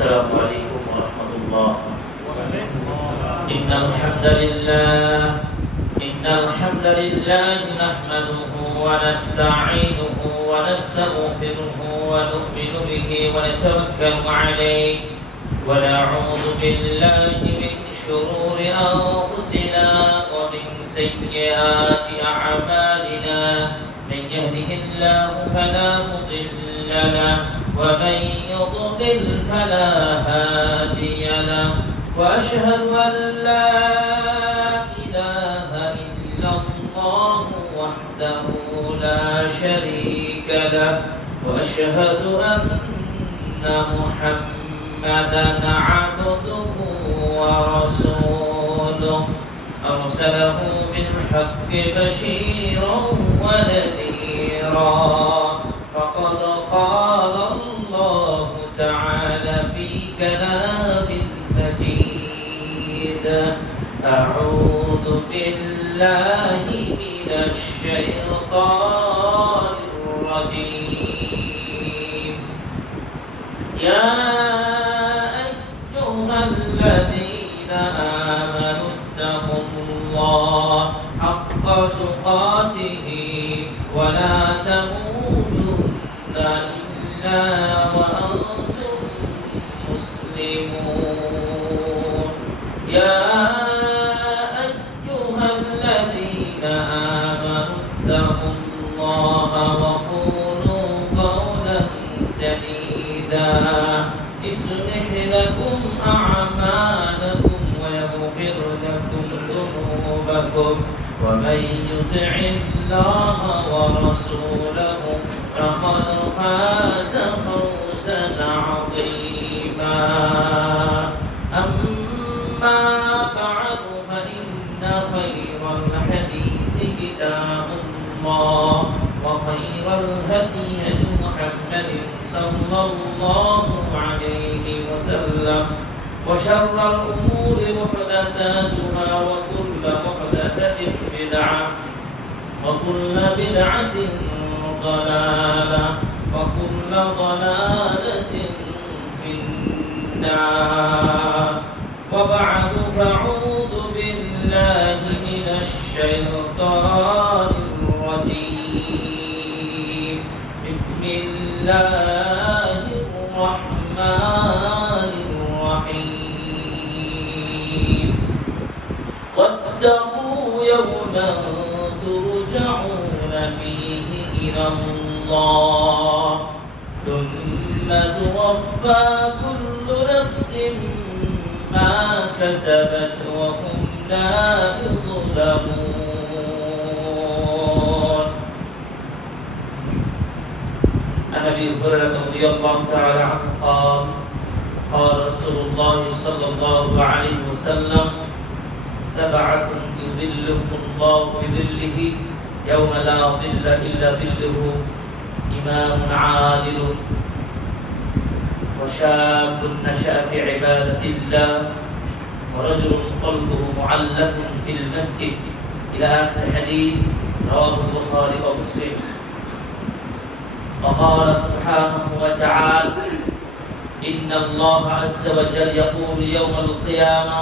السلام عليكم ورحمة الله. إن الحمد لله نحمده ونستعينه ونستغفره ونؤمن به ونتوكل عليه ونعوذ بالله من شرور أنفسنا ومن سيئات أعمالنا. من يهده الله فلا مضل له ومن يضلل فلا هادي له. وأشهد أن لا إله إلا الله وحده لا شريك له وأشهد أن محمدا عبده ورسوله أرسله بالحق بشيرا ونذيرا. فقد قال الله تعالى في كلام المجيد: أعوذ بالله من الشيطان الرجيم. يا أيها الذين آمنوا اتقوا الله حق تقاته ولا تموتن إلا وأنتم مسلمون. يا أيها الذين آمنوا اتقوا الله وقولوا قولا سديدا يصلح لكم أعمالكم ويغفر لكم ذنوبكم ومن يطع الله ورسوله فقد فاز فوزا عظيما. أما بعد فإن خير الحديث كتاب الله وخير الهدي هدي محمد صلى الله عليه وسلم وشر الأمور محدثاتها وكل محدثة بدعة وكل بدعة ضلالة وكل ضلالة في النار. وبعد فأعوذ بالله من الشيطان الرجيم. بسم الله الرحمن الرحيم. واتقوا يوما ترجعون فيه إلى الله ثم توفى كل نفس ما كسبت وهم لا يظلمون. عن أبي هريرة رضي الله تعالى عنه قال: قال رسول الله صلى الله عليه وسلم: سبعة يظلهم الله بظله يوم لا ظل إلا ظله: إمام عادل وشاب نشأ في عبادة الله ورجل قلبه معلق في المسجد إلى آخر الحديث. رواه البخاري ومسلم. وقال سبحانه وتعالى: إن الله عز وجل يقول يوم القيامة: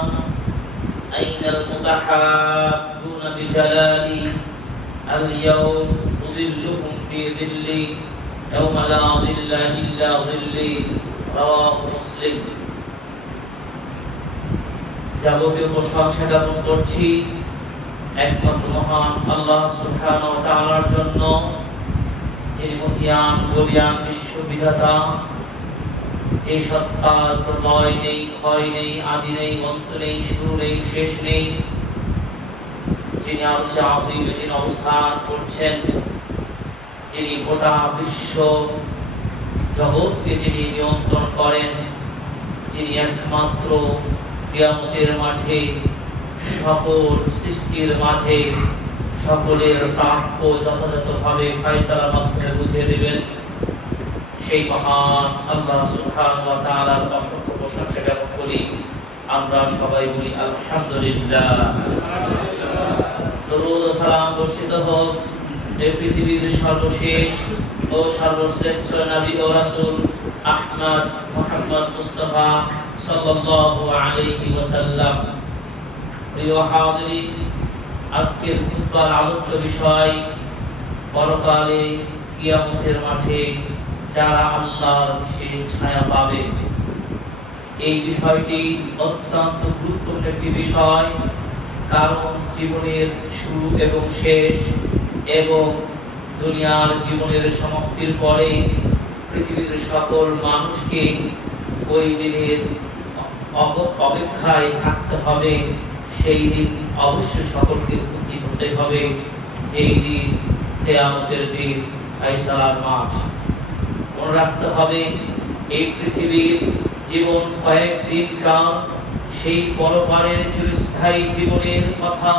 أين المتحابون بجلالي؟ اليوم أظلهم في ظلي يوم لا ظل إلا ظلي. رواه مسلم। যাবতীয় প্রশংসা জ্ঞাপন করছি একমাত্র মহান আল্লাহ সুবহানাহু ওয়া তাআলার জন্য, যিনি মহিয়ান বলিয়ান বিশ্ব বিধাতা, যে সত্তার প্রলয় নেই, ক্ষয় নেই, আদি নেই, অন্ত নেই, শুরু নেই, শেষ নেই, যিনি আরশে আযীমে যিনি অবস্থান করছেন, যিনি গোটা বিশ্ব জগৎকে যিনি নিয়ন্ত্রণ করেন, যিনি একমাত্র কিয়ামতের মাঠে সকল সৃষ্টির মাঝে সকলের প্রাপ্য যথাযথভাবে ফয়সালার মাধ্যমে বুঝিয়ে দেবেন, সেই মহান আল্লাহ সুবহানাহু ওয়া তাআলার অসংখ্য প্রশংসা জ্ঞাপন করি। আমরা সবাই বলি আলহামদুলিল্লাহ। দরুদ ও সালাম বর্ষিত হোক এই পৃথিবীর সর্বশেষ ও সর্বশ্রেষ্ঠ নবী ও রাসূল আহমদ মুহাম্মদ মুস্তাফা সাল্লাল্লাহু আলাইহি ওয়াসাল্লাম। প্রিয় হাজিরিন, আজকের খুতবার আলোচ্য বিষয় পরকালে কিয়ামতের মাঠে যারা আল্লাহর বিশেষ ছায়া পাবে। এই বিষয়টি অত্যন্ত গুরুত্বপূর্ণ একটি বিষয়, কারণ জীবনের শুরু এবং শেষ এবং দুনিয়ার জীবনের সমাপ্তির পরে পৃথিবীর সকল মানুষকে ওই দিনের অপেক্ষায় থাকতে হবে। সেই দিন অবশ্যই সকলকে উপস্থিত হতে হবে, যেই দিন কিয়ামতের দিন, ফায়সালার মাঠ। মনে রাখতে হবে এই পৃথিবীর জীবন কয়েকদিন কাল, সেই পরপারের চিরস্থায়ী জীবনের কথা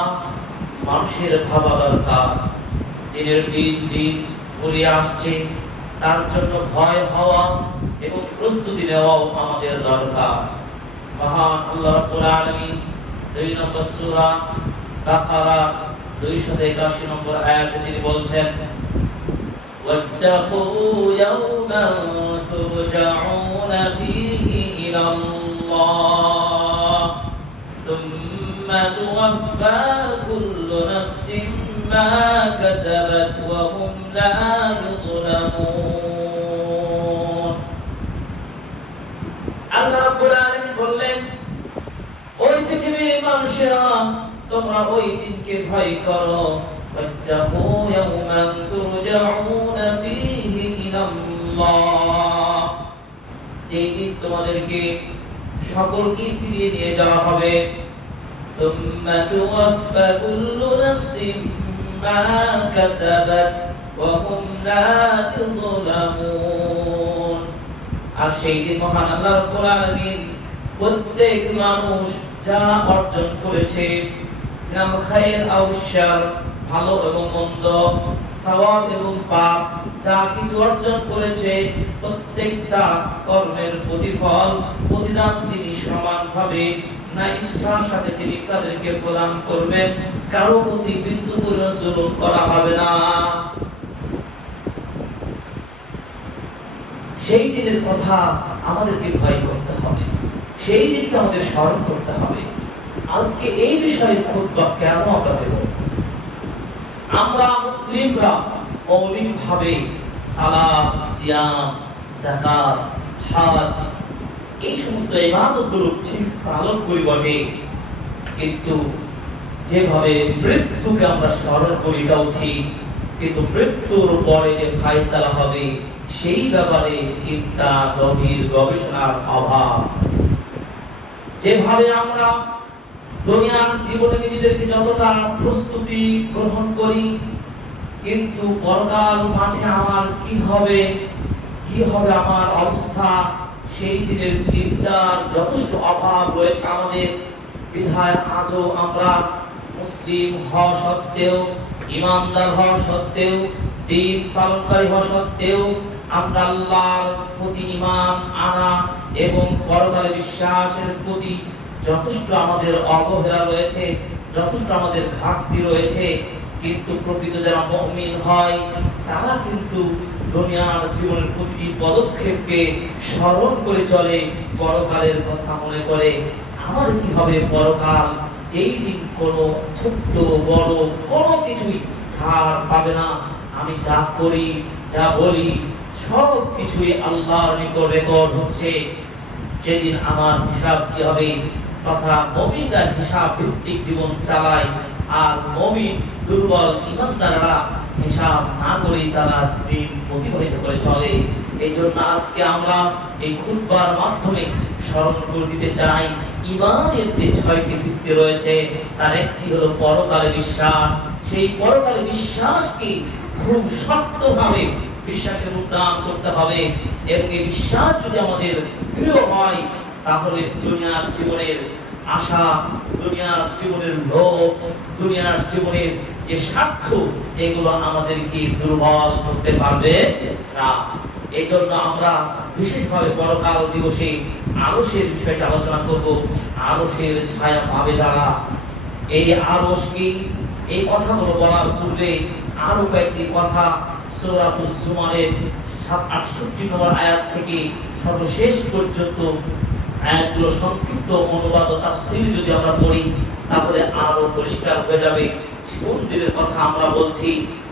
মানুষের ভাবা দরকার। দিনের দিন ফুরিয়ে আসছে, তার জন্য ভয় হওয়া এবং প্রস্তুতি নেওয়াও আমাদের দরকার। মহান আল্লাহ রাব্বুল আলামিন 2 নম্বর সূরা বাকারা 281 নম্বর আয়াতে তিনি বলছেন, ওয়াত্তাকু ইয়াওমান তুরজাউনা ফীহি ইলাল্লাহ থুম্মা তুওয়াফা কুল্লু নাফসিন মা কাসাবাত ওয়া হুম লা ইউযলামুন। আল্লাহ রাব্বুল আলামিন বললেন, ওই পৃথিবীর মানুষেরা তোমরা ওই দিনকে ভয় করো, ওয়াত্তাকু ইয়াওমান তুরজাউনা ফীহি ইলাল্লাহ, যেই দিন তোমাদেরকে সকলকে ফিরিয়ে নিয়ে যাওয়া হবে। থুম্মা তুওয়াফা কুল্লু নাফসিন মা কাসাবাত ওয়া হুম লা ইউযলামুন। আর সেই দিন মহান আল্লাহ রাব্বুল আলামিন প্রত্যেক মানুষ যা অর্জন করেছে, মিনাল খায়র আও শার, ভালো এবং মন্দ, সওয়াব এবং পাপ, যা কিছু অর্জন করেছে প্রত্যেকটা কর্মের প্রতিফল প্রতিদান তিনি সমানভাবে ন্যায়নিষ্ঠার সাথে তিনি তাদেরকে প্রদান করবেন। কারো প্রতি বিন্দু পরিমাণ জুলুম করা হবে না। সেই দিনের কথা আমাদেরকে ভয় করতে হবে, সেই দিনকে আমাদের স্মরণ করতে হবে। আজকে এই বিষয়ে খুতবা কেন আমরা দেব? আমরা মুসলিমরা মৌলিকভাবে সালাত, সিয়াম, যাকাত, হজ এই সমস্ত ইবাদতগুলো ঠিক পালন করি বটে, কিন্তু যেভাবে মৃত্যুকে আমরা স্মরণ করি এটাও ঠিক, কিন্তু মৃত্যুর পরে যে ফায়সালা হবে সেই ব্যাপারে চিন্তা, গভীর গবেষণার অভাব। যেভাবে আমরা দুনিয়ার জীবনে নিজেদেরকে যতটা প্রস্তুতি গ্রহণ করি, কিন্তু পরকাল মাঠে আমার কি হবে আমার অবস্থা, সেই দিনের চিন্তার যথেষ্ট অভাব রয়েছে আমাদের। বিধায় আজও আমরা মুসলিম হওয়া সত্ত্বেও, ইমানদার হওয়া সত্ত্বেও, দিন পালনকারী হওয়া সত্ত্বেও আমরা আল্লাহর প্রতি ঈমান আনা এবং পরকালে বিশ্বাসের প্রতি যথেষ্ট আমাদের অবহেলা রয়েছে, যথেষ্ট আমাদের ঘাটতি রয়েছে। কিন্তু প্রকৃত যারা মুমিন হয় তারা কিন্তু দুনিয়ার জীবনের প্রতিটি পদক্ষেপকে স্মরণ করে চলে, পরকালের কথা মনে করে। আমার কি হবে পরকাল, যেই দিন কোনো ছোট্ট বড় কোনো কিছুই ছাড় পাবে না। আমি যা করি, যা বলি, সব কিছুই আল্লাহর নিকট রেকর্ড হচ্ছে। যেদিন আমার হিসাব কি হবে, তথা মুমিনরা হিসাব ভিত্তিক জীবন চালায়, আর মুমিন দুর্বল ঈমানদাররা হিসাব না করে তারা দিন অতিবাহিত করে চলে। এই জন্য আজকে আমরা এই খুতবার মাধ্যমে স্মরণ করে দিতে চাই, ঈমানের যে 6টি ভিত্তি রয়েছে তার একটি হলো পরকালে বিশ্বাস। সেই পরকালে বিশ্বাসকে খুব শক্তভাবে বিশ্বাসের উদ্যান করতে হবে, এবং এই বিশ্বাস যদি আমাদের দৃঢ় হয় তাহলে দুনিয়ার জীবনের আশা, দুনিয়ার জীবনের লোভ, দুনিয়ার জীবনের যে স্বার্থ, এগুলো আমাদেরকে দুর্বল করতে পারবে না। এই জন্য আমরা বিশেষভাবে পরকাল দিবসে আরশের বিষয়টা আলোচনা করব। আরশের ছায়া পাবে যারা, এই আরশ কি, এই কথাগুলো বলার পূর্বে আরো কয়েকটি কথা সূরাতুজ জুমারের 68 নম্বর আয়াত থেকে সর্বশেষ পর্যন্ত আয়াতগুলো সংক্ষিপ্ত অনুবাদ ও তাফসীর যদি আমরা পড়ি তাহলে আরো পরিষ্কার হয়ে যাবে কোন দিনের কথা আমরা বলছি।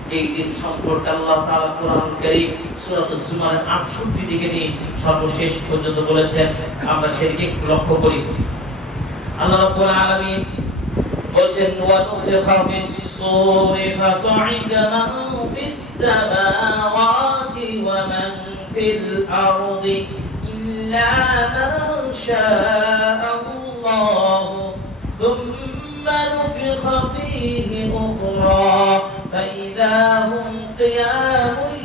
যেই দিন সম্পর্কে আল্লাহ তাআলা কোরআন কারীম সূরা আজ-জুমারের 68 থেকে নিয়ে সর্বশেষ পর্যন্ত বলেছেন, আমরা সেদিকে লক্ষ্য করি। আল্লাহ রাব্বুল আলামিন বলেন, ওয়া নুফিখা ফিস-সূরি ফাসা'iকা মান ফিস-সামাওয়াতি ওয়া মান ফিল-আরদি ইল্লা মান শাআল্লাহু থুম্মা নুফিখা ফীহি উখরা ফাইযা হুম কিয়ামুন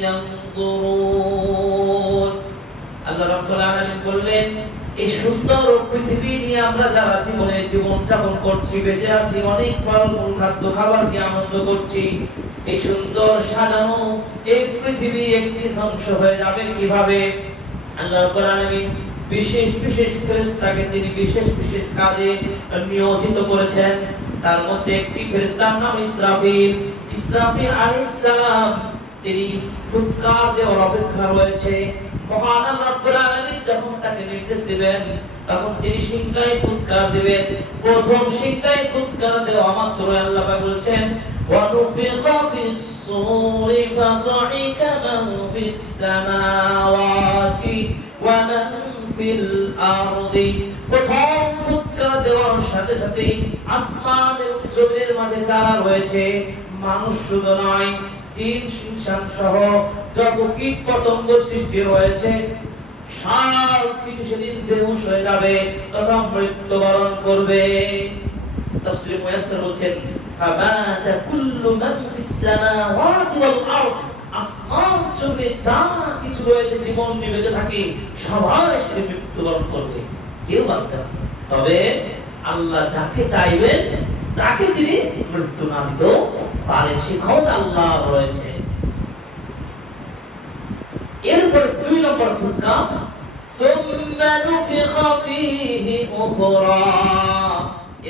ইয়ানজুরুন। আল্লাহ রাব্বুল আলামিন বললেন, এই সুন্দর পৃথিবী নিয়ে আমরা যারা জীবন যাপন করছি, বেঁচে আছি, অনেক ফলমূল খাদ্য খাবার নিয়ে আনন্দ করছি, এই সুন্দর সাজানো এই পৃথিবী একদিন ধ্বংস হয়ে যাবে কিভাবে? আল্লাহ রাব্বুল আলামিন বিশেষ বিশেষ ফেরেশতাকে তিনি বিশেষ বিশেষ কাজে নিয়োজিত করেছেন। তার মধ্যে একটি ফেরেশতার নাম ইসরাফিল। ইসরাফিল আলাইহিস সালাম তিনি ফুৎকার দেওয়ার অপেক্ষা রয়েছে। মহান আল্লাহ রাব্বুল আলামিন যখন তাকে নির্দেশ দিবেন তখন তিনি সিংহায় ফুৎকার দিবেন। প্রথম সিংহায় ফুৎকার দেওয়া মাত্র আল্লাহ পাক বলেন, ওয়া নুফিখা ফিস-সূরি ফাসা'iকা মান ফিস-সামাওয়াতি ওয়া মান ফিল-আরদি। প্রথম ফুৎকার দেওয়ার সাথে সাথে আসমান এবং জমিনের মাঝে যারা রয়েছে, মানুষ শুধু নয়, জিন ইনসান সহ যত কীট পতঙ্গ সৃষ্টি রয়েছে সব কিছু সেদিন বেহুশ হয়ে যাবে তথা মৃত্যুবরণ করবে। তাফসীর মুয়াসসার বলেন, ফাবাতা কুল্লু মান ফিস-সামাওয়াতি ওয়াল-আরদ। আসমান জমিনে যা কিছু রয়েছে জীবন নিয়ে বেঁচে থাকে সবাই সেদিন মৃত্যুবরণ করবে, কেউ বাঁচবে না। তবে আল্লাহ যাকে চাইবেন তাকে তিনি মৃত্যু না দিতে পারেন, সে ক্ষমতা আল্লাহর রয়েছে। এরপর 2 নম্বর ফুৎকার, সুম্মা নুফিখা ফীহি উখরা।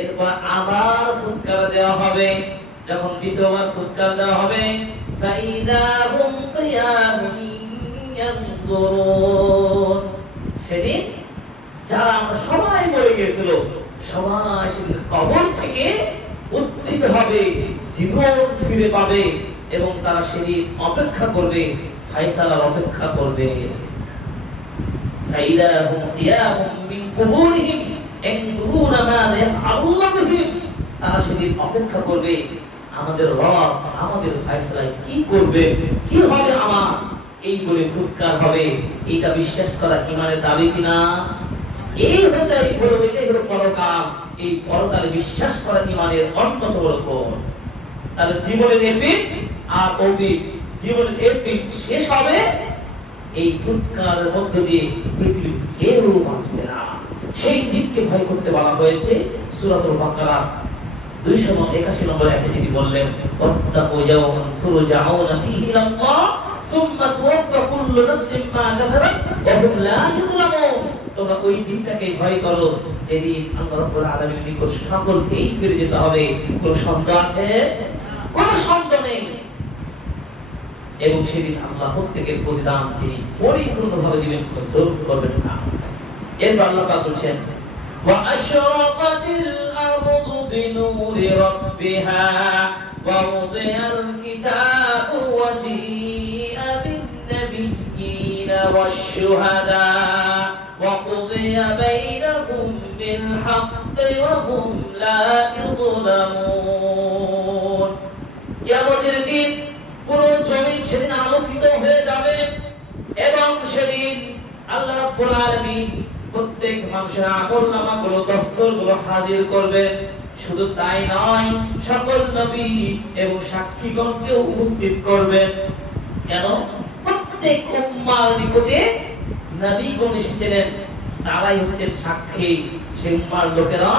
এরপর আবার ফুৎকার দেওয়া হবে। যখন দ্বিতীয়বার ফুৎকার দেওয়া হবে, ফাইযা হুম কিয়ামুন ইয়ানজুরুন। সেদিন যারা আমরা সবাই মরে গিয়েছিল সবাই সেদিন কবর থেকে উত্থিত হবে, জীবন ফিরে পাবে এবং তারা সেদিন অপেক্ষা করবে, ফায়সালার অপেক্ষা করবে। ফাইদা হুম কিয়ামুন মিন কুবুরিহিম ইয়ানজুরুনা মা ইয়াফআলুল্লাহু বিহিম। তারা সেদিন অপেক্ষা করবে, আমাদের রব আমাদের ফায়সালায় কি করবে, কি হবে আমার, এই বলে ফুৎকার হবে। এটা বিশ্বাস করা ঈমানের দাবি কিনা? এই হলো এটাই হলো পরকাল। এই পরকালে বিশ্বাস করা ঈমানের অন্যতম বড় কোণ। তাহলে জীবনের এপিঠ আর ওপিঠ, জীবনের এপিঠ শেষ হবে এই ফুৎকারের মধ্য দিয়ে, পৃথিবীর কেউ বাঁচবে না। সেই দিনকে ভয় করতে বলা হয়েছে সূরাতুল বাকারা 281 নম্বর আয়াতে তিনি বললেন, ওয়াত্তাকু ইয়াওমান তুরজাউনা ফীহি ইলাল্লাহ সুম্মা তুওয়াফফা কুল্লু নাফসিন মা কাসাবাত ওয়া হুম লা ইউযলামুন। তোমরা ওই দিনটাকে ভয় করো যেদিন আল্লাহ রাব্বুল আলামিনের নিকট সকলকেই ফিরে যেতে হবে। কোনো সন্দেহ আছে? কোনো সন্দেহ নেই। এবং সেদিন আল্লাহ প্রত্যেকের প্রতিদান তিনি পরিপূর্ণভাবে দিবেন, কোনো জুলম করবেন না। এরপর আল্লাহ পাক বলেন, ওয়া আশরাকাতিল আরদু বিনুরি রাব্বিহা ওয়া উদিয়াল কিতাবু ওয়া জিআ বিন নাবিয়্যিনা ওয়াশ-শুহাদা ওয়া কুদিয়া বাইনাহুম বিল হাক্কি ওয়া হুম লা ইযলামুন। কিয়ামতের দিন পুরো জমিন সেদিন আলোকিত হয়ে যাবে এবং সেদিন আল্লাহ রাব্বুল আলামিন প্রত্যেক মানুষের আমলনামাগুলো, দফতরগুলো হাজির করবেন। শুধু তাই নয়, সকল নবী এবং সাক্ষীগণকেও উপস্থিত করবেন। কেন? প্রত্যেক উম্মার নিকটে নবীগণ এসেছিলেন, তারাই হচ্ছেন সাক্ষী। সেই উম্মার লোকেরা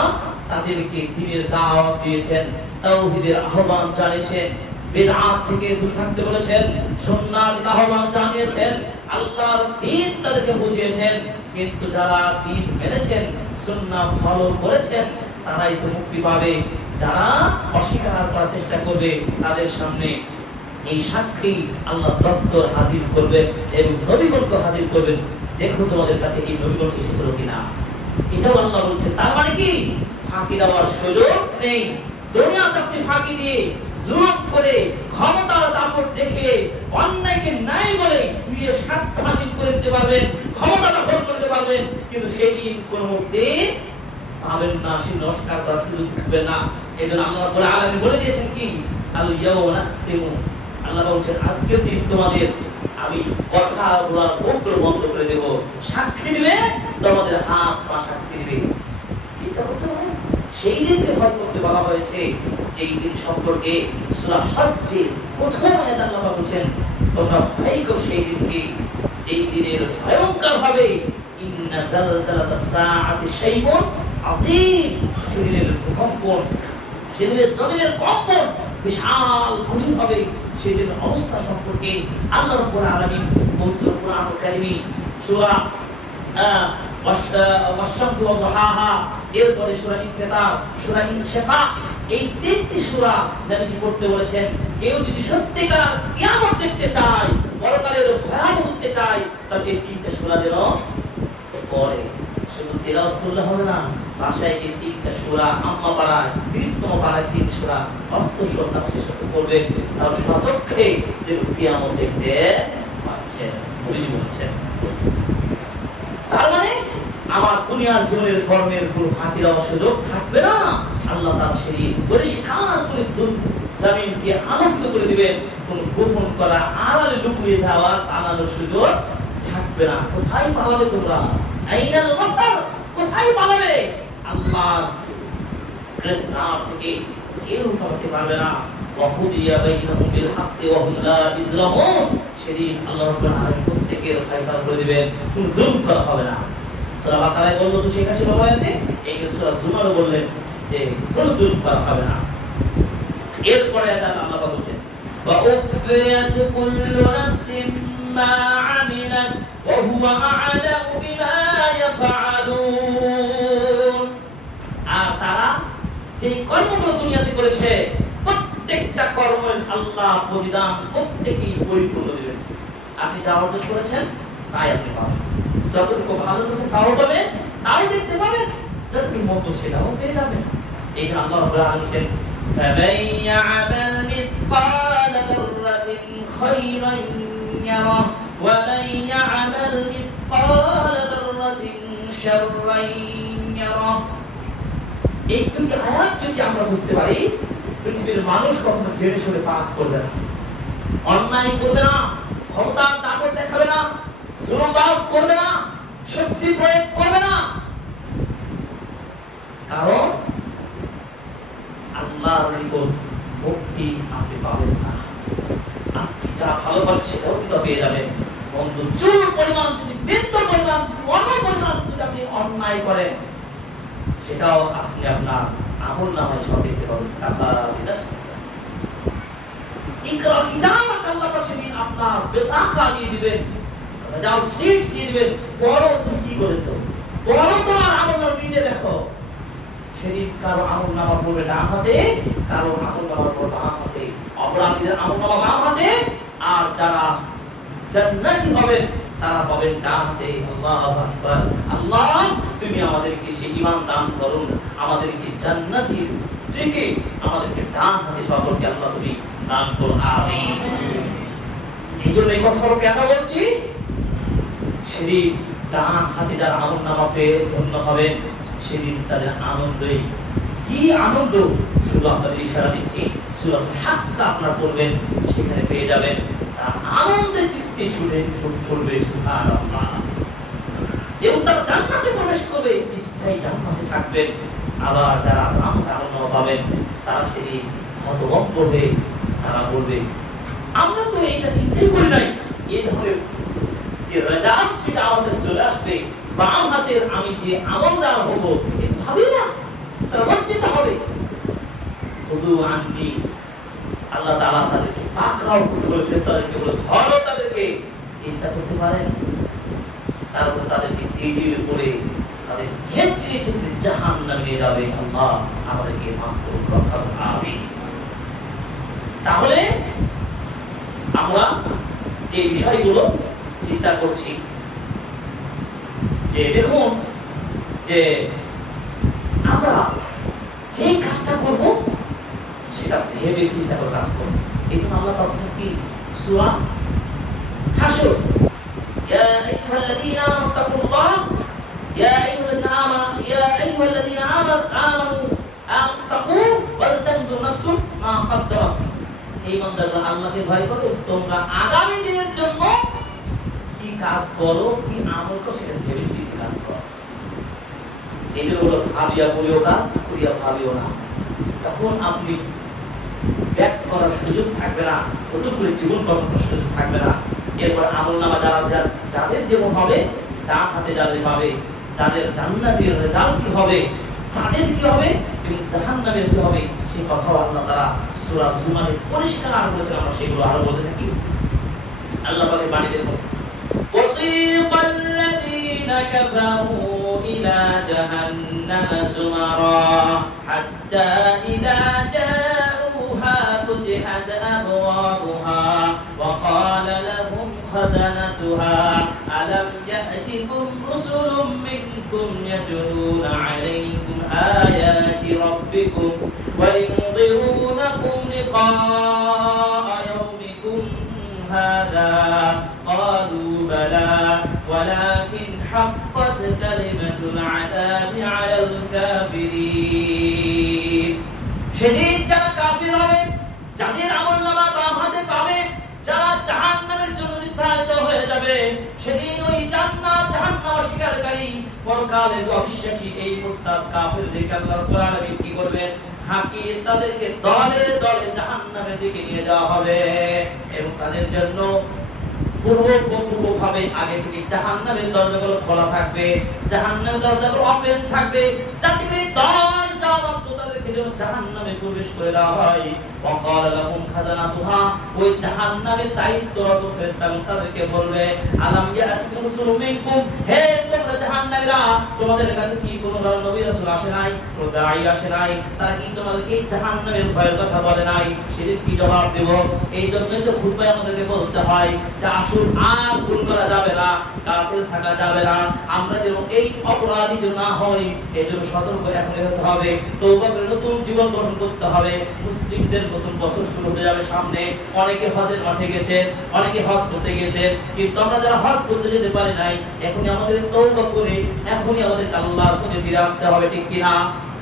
তাদেরকে দ্বীনের দাওয়াত দিয়েছেন, তাওহীদের আহ্বান জানিয়েছেন, বিদআত থেকে দূরে থাকতে বলেছেন, সুন্নাহর আহ্বান জানিয়েছেন, আল্লাহর দ্বীন তাদেরকে বুঝিয়েছেন। কিন্তু যারা দ্বীন মেনেছেন, সুন্নাহ ফলো করেছেন, তারাই তো মুক্তি পাবে। যারা অস্বীকার করার চেষ্টা করবে তাদের সামনে এই সাক্ষী আল্লাহ দফতর হাজির করবেন এবং নবীগণকে হাজির করবেন, দেখো তোমাদের কাছে এই নবীগণ এসেছিল কিনা। এটাও আল্লাহ বলছেন। তার মানে কি ফাঁকি দেওয়ার সুযোগ নেই। দুনিয়াতে আপনি ফাঁকি দিয়ে জুলুম করে ক্ষমতার দাপট দেখে অন্যায়কে ন্যায় বলে নিজের স্বার্থ হাসিল করে দিতে পারবেন, ক্ষমতা দখল করে দিতে পারবেন, কিন্তু সেদিন কোন মুহূর্তে পাবেন না, সেই নমস্কার করার সুযোগ থাকবে না। এজন্য আল্লাহ রাব্বুল আলামিন বলে দিয়েছেন কি আল ইয়াউমা নাখতিমু, আল্লাহ বলছেন আজকের দিন তোমাদের আমি কথা বলার মুখ বন্ধ করে দেব, সাক্ষী দিবে তোমাদের হাত পা সাক্ষী দিবে। চিন্তা করতে পারেন সেই দিনকে ভয় করতে বলা হয়েছে, যেই দিন সম্পর্কে সূরা হজ্জে প্রথম আয়াতে আল্লাহ বলছেন তোমরা ভয় করো সেই দিনকে, যেই দিনের ভয়ঙ্কর হবে ইন্না জালজালাতাস সাআতি শাইউন আযীম, সেদিনের ভূকম্পন, সেদিনের জমিনের কম্পন বিশাল কঠিন হবে। সেদিনের অবস্থা সম্পর্কে আল্লাহ রাব্বুল আলামিন পবিত্র কোরআনুল কারীমে সূরা ওয়াশ-শামসু ওয়া-দুহাহা, এরপরে সূরা ইনফিতার, সূরা ইনশিকাক, এই তিনটি সূরা নবী পড়তে বলেছেন। কেউ যদি সত্যিকার কিয়ামত দেখতে চায়, পরকালের ভয়াবহ বুঝতে চায়, তবে এই তিনটা সূরা যেন পড়ে। শুধু তেলাওয়াত করলে হবে না, ভাষায় এই তিনটা সূরা আম্মা পাড়ায় 30তম পাড়ায় তিনটা সূরা অর্থ সহ তাফসীর সহ পড়বেন, তাহলে সচক্ষে যে কিয়ামত দেখতে পাচ্ছেন নবী বলছেন। তার মানে আমার দুনিয়ার জীবনের কর্মের কোনো ফাঁকি দেওয়ার সুযোগ থাকবে না। আল্লাহ তাআলা সেই পরিষ্কার করে জমিনকে আলোকিত করে দিবেন, কোনো গোপন করা আড়ালে লুকিয়ে যাওয়ার পালানোর সুযোগ থাকবে না। কোথায় পালাবে তোমরা? আইনাল মাফার, কোথায় পালাবে? আল্লাহর গ্রেফতার থেকে কেউ পালাতে পারবে না। ওয়াহুদিয়া বাইনাহুম বিল হাক্কি ওয়া হুম লা ইজলামুন, সেদিন আল্লাহ রাব্বুল আলামিন প্রত্যেকের ফয়সালা করে দিবেন, কোনো জুলুম করা হবে না। সূরা বাকারায় বলল 281 নম্বর আয়াতে, এই সূরা জুমারে বললেন যে কোনো জুলুম করা হবে না। এরপরে আল্লাহ বলছেন ওয়া উফিয়াত কুল্লু নাফসিন মা আমিলাত ওয়া হুয়া আ'লামু বিমা ইয়াফআলুন। আর তারা যে কর্মগুলো দুনিয়াতে করেছে প্রত্যেকটা কর্মের আল্লাহ প্রতিদান প্রত্যেকই পরিপূর্ণ দিবেন। আপনি যা অর্জন করেছেন তাই আপনি পাবেন, যতটুকু ভালো করেছেন তাও পাবেন, তাও দেখতে পাবেন, যতটুকু মন্দ সেটাও পেয়ে যাবেন। এই জন্য আল্লাহ রাব্বুল আলামিন বলেন فَمَن يَعْمَلْ مِثْقَالَ ذَرَّةٍ خَيْرًا يَرَهُ وَمَن يَعْمَلْ مِثْقَالَ ذَرَّةٍ شَرًّا يَرَهُ। এই দুটি আয়াত যদি আমরা বুঝতে পারি, পৃথিবীর মানুষ কখনো জেনে শুনে পাপ করবে না, অন্যায় করবে না, ক্ষমতার দাপট দেখাবে না, জুলুমবাজ করবে না, শক্তি প্রয়োগ করবে না। কারণ আল্লাহর নিকট মুক্তি আপনি পাবেন না। আপনি যা ভালো পান সেটাও কিন্তু পেয়ে যাবেন। বন্ধু চুল পরিমাণ যদি, বিন্দু পরিমাণ যদি, অন্য পরিমাণ যদি আপনি অন্যায় করেন, সেটাও আপনি আপনার আমল নামায় সব দেখতে পাবেন। কাফা বিনাফসি ইকরা কিতাবাক, আল্লাহ পাক সেদিন আপনার বেতাখা দিয়ে দিবেন, রেজাল্ট শীট দিয়ে দিবেন, পড়ো তুমি কি করেছো, পড়ো তোমার আমল নামা নিজে দেখো। সেদিন কারো আমল নামা পড়বে ডান হাতে, কারো আমল নামা পড়বে বাম হাতে, অপরাধীদের আমল নামা বাম হাতে, আর যারা জান্নাতি হবেন তারা পাবেন ডান হাতে। আল্লাহু আকবার। আল্লাহ তুমি আমাদেরকে সেই ঈমান দান করুন, আমাদেরকে জান্নাতের টিকিট আমাদেরকে ডান হাতে সকলকে আল্লাহ তুমি দান করুন, আমিন। এই জন্য এই কথাগুলো কেন বলছি? সেদিন ডান হাতে যারা আমল নামা পেয়ে ধন্য হবেন, সেদিন তাদের আনন্দই কি আনন্দ! শুধু আপনাদের ইশারা দিচ্ছি, সূরা হাক্কা আপনারা পড়বেন, সেখানে পেয়ে যাবেন। তারা আনন্দে চিত্তে ছুটবে সুবহানাল্লাহ, এবং তারা জান্নাতে প্রবেশ করবে, স্থায়ী জান্নাতে থাকবেন। আবার যারা আনন্দ পাবেন, তারা সেদিন হতভম্ব হয়ে তারা বলবে আমরা তো এইটা চিন্তাই করি নাই, এই ধরনের যে রেজাল্ট সেটা আমাদের চলে আসবে, বাম হাতের আমি যে আমলদার হব এটা ভাবি না, তারা লজ্জিত হবে। খুদু আননি, আল্লাহ তাআলা তাদেরকে পাকড়াও করতে বলে, ফেরেশতাদেরকে বলে ধরো তাদেরকে। চিন্তা করতে পারেন, তারপর তাদেরকে জিজির করে তাদের ছেঁচড়ে ছেঁচড়ে জাহান্নামে নিয়ে যাবে। আল্লাহ আমাদেরকে মাফ করুন, রক্ষা করুন, আমিন। তাহলে আমরা যে বিষয়গুলো চিন্তা করছি যে দেখুন যে আমরা যে কাজটা করব সেটা ভেবে চিন্তা করে কাজ করব। এই জন্য আল্লাহ পাক কি সূরা হাশর ইয়া আইয়ুহাল্লাযীনা তাকুল্লাহ ইয়া আইয়ুহাল্লাযীনা আমানু আত্তাকু ওয়াল তানজুর নাফসুন মা কদ্দারাত। হে বান্দারা আল্লাহকে ভয় করো, তোমরা আগামী দিনের জন্য কি কাজ করো, কি আমল করো সেটা ভেবে চিন্তে কাজ করো। এই যে হলো ভাবিয়া করিও কাজ, করিয়া ভাবিও না। তখন আপনি ব্যাক করার সুযোগ থাকবে না, নতুন করে জীবন গঠনের সুযোগ থাকবে না। এরপর আমলনামা যাদের যেমন হবে, ডান হাতে যাদের পাবে, যাদের জান্নাতের রেজাল্ট কি হবে, তাদের কি হবে এবং জাহান্নামের কি হবে, সেই কথা আল্লাহ তাআলা সূরা জুমারে পরিষ্কার বলেছেন। আমরা সেগুলো আরো বলতে থাকি। আল্লাহ পাকের বাণী দেখুন, وَسِيقَ الَّذِينَ كَفَرُوا إِلَى جَهَنَّمَ زُمَرًا حَتَّى إِذَا جَاءُوهَا فُتِحَتْ أَبْوَابُهَا وَقَالَ لَهُمْ خَزَنَتُهَا أَلَمْ يَأْتِكُمْ رُسُلٌ مِّنكُمْ يَتْلُونَ عَلَيْكُمْ آيَاتِ رَبِّكُمْ وَيُنذِرُونَكُمْ لِقَاءَ يَوْمِكُمْ هَذَا قالوا بلى ولكن حقت كلمة العذاب على الكافرين। সেদিন যারা কাফির হবে, যাদের আমলনামা বাম হাতে পাবে, যারা জাহান্নামের জন্য নির্ধারিত হয়ে যাবে, সেদিন ওই জান্নাত জাহান্নাম অস্বীকারী পরকালের অবিশ্বাসী এই মুরতাদ কাফিরদেরকে আল্লাহ রাব্বুল আলামিন কি করবেন, হাকিয়ে তাদেরকে দলে দলে জাহান্নামের দিকে নিয়ে যাওয়া হবে এবং তাদের জন্য পূর্বভাবে আগে থেকে জাহান্নামের দরজাগুলো খোলা থাকবে, জাহান্নামের দরজাগুলো ওপেন থাকবে, যাতে করে দল যাওয়া মাত্র তাদেরকে যেন জাহান্নামে প্রবেশ করে দেওয়া হয়। وقال لهم خزنتها ওই জাহান্নামের দায়িত্বরত ফেরেশতাগণ তাদেরকে বলবে, আলাম ইয়াতিকুম রাসূলুম মিনকুম, হে তোমরা জাহান্নামীরা, তোমাদের কাছে কি কোনো নবী রাসূল আসে নাই, কোনো দাঈ আসে নাই, তারা কি তোমাদেরকে জাহান্নামের ভয়ের কথা বলে নাই? সেদিন কি জবাব দেব? এই জন্যই তো খুতবায় আমাদেরকে বলতে হয় যে আসুন আর ভুল করা যাবে না, কাফের থাকা যাবে না, আমরা যেন এই অপরাধী যেন না হই, এই জন্য সতর্ক এখনই হতে হবে, তওবা করে নতুন জীবন গঠন করতে হবে। মুসলিমদের নতুন বছর শুরু হতে যাবে সামনে, অনেকে হজের মাঠে গেছে, অনেকে হজ করতে গেছে, কিন্তু আমরা যারা হজ করতে যেতে পারি নাই, এখনই আমাদের তওবা করে এখনই আমাদের আল্লাহর প্রতি ফিরে আসতে হবে, ঠিক কি না?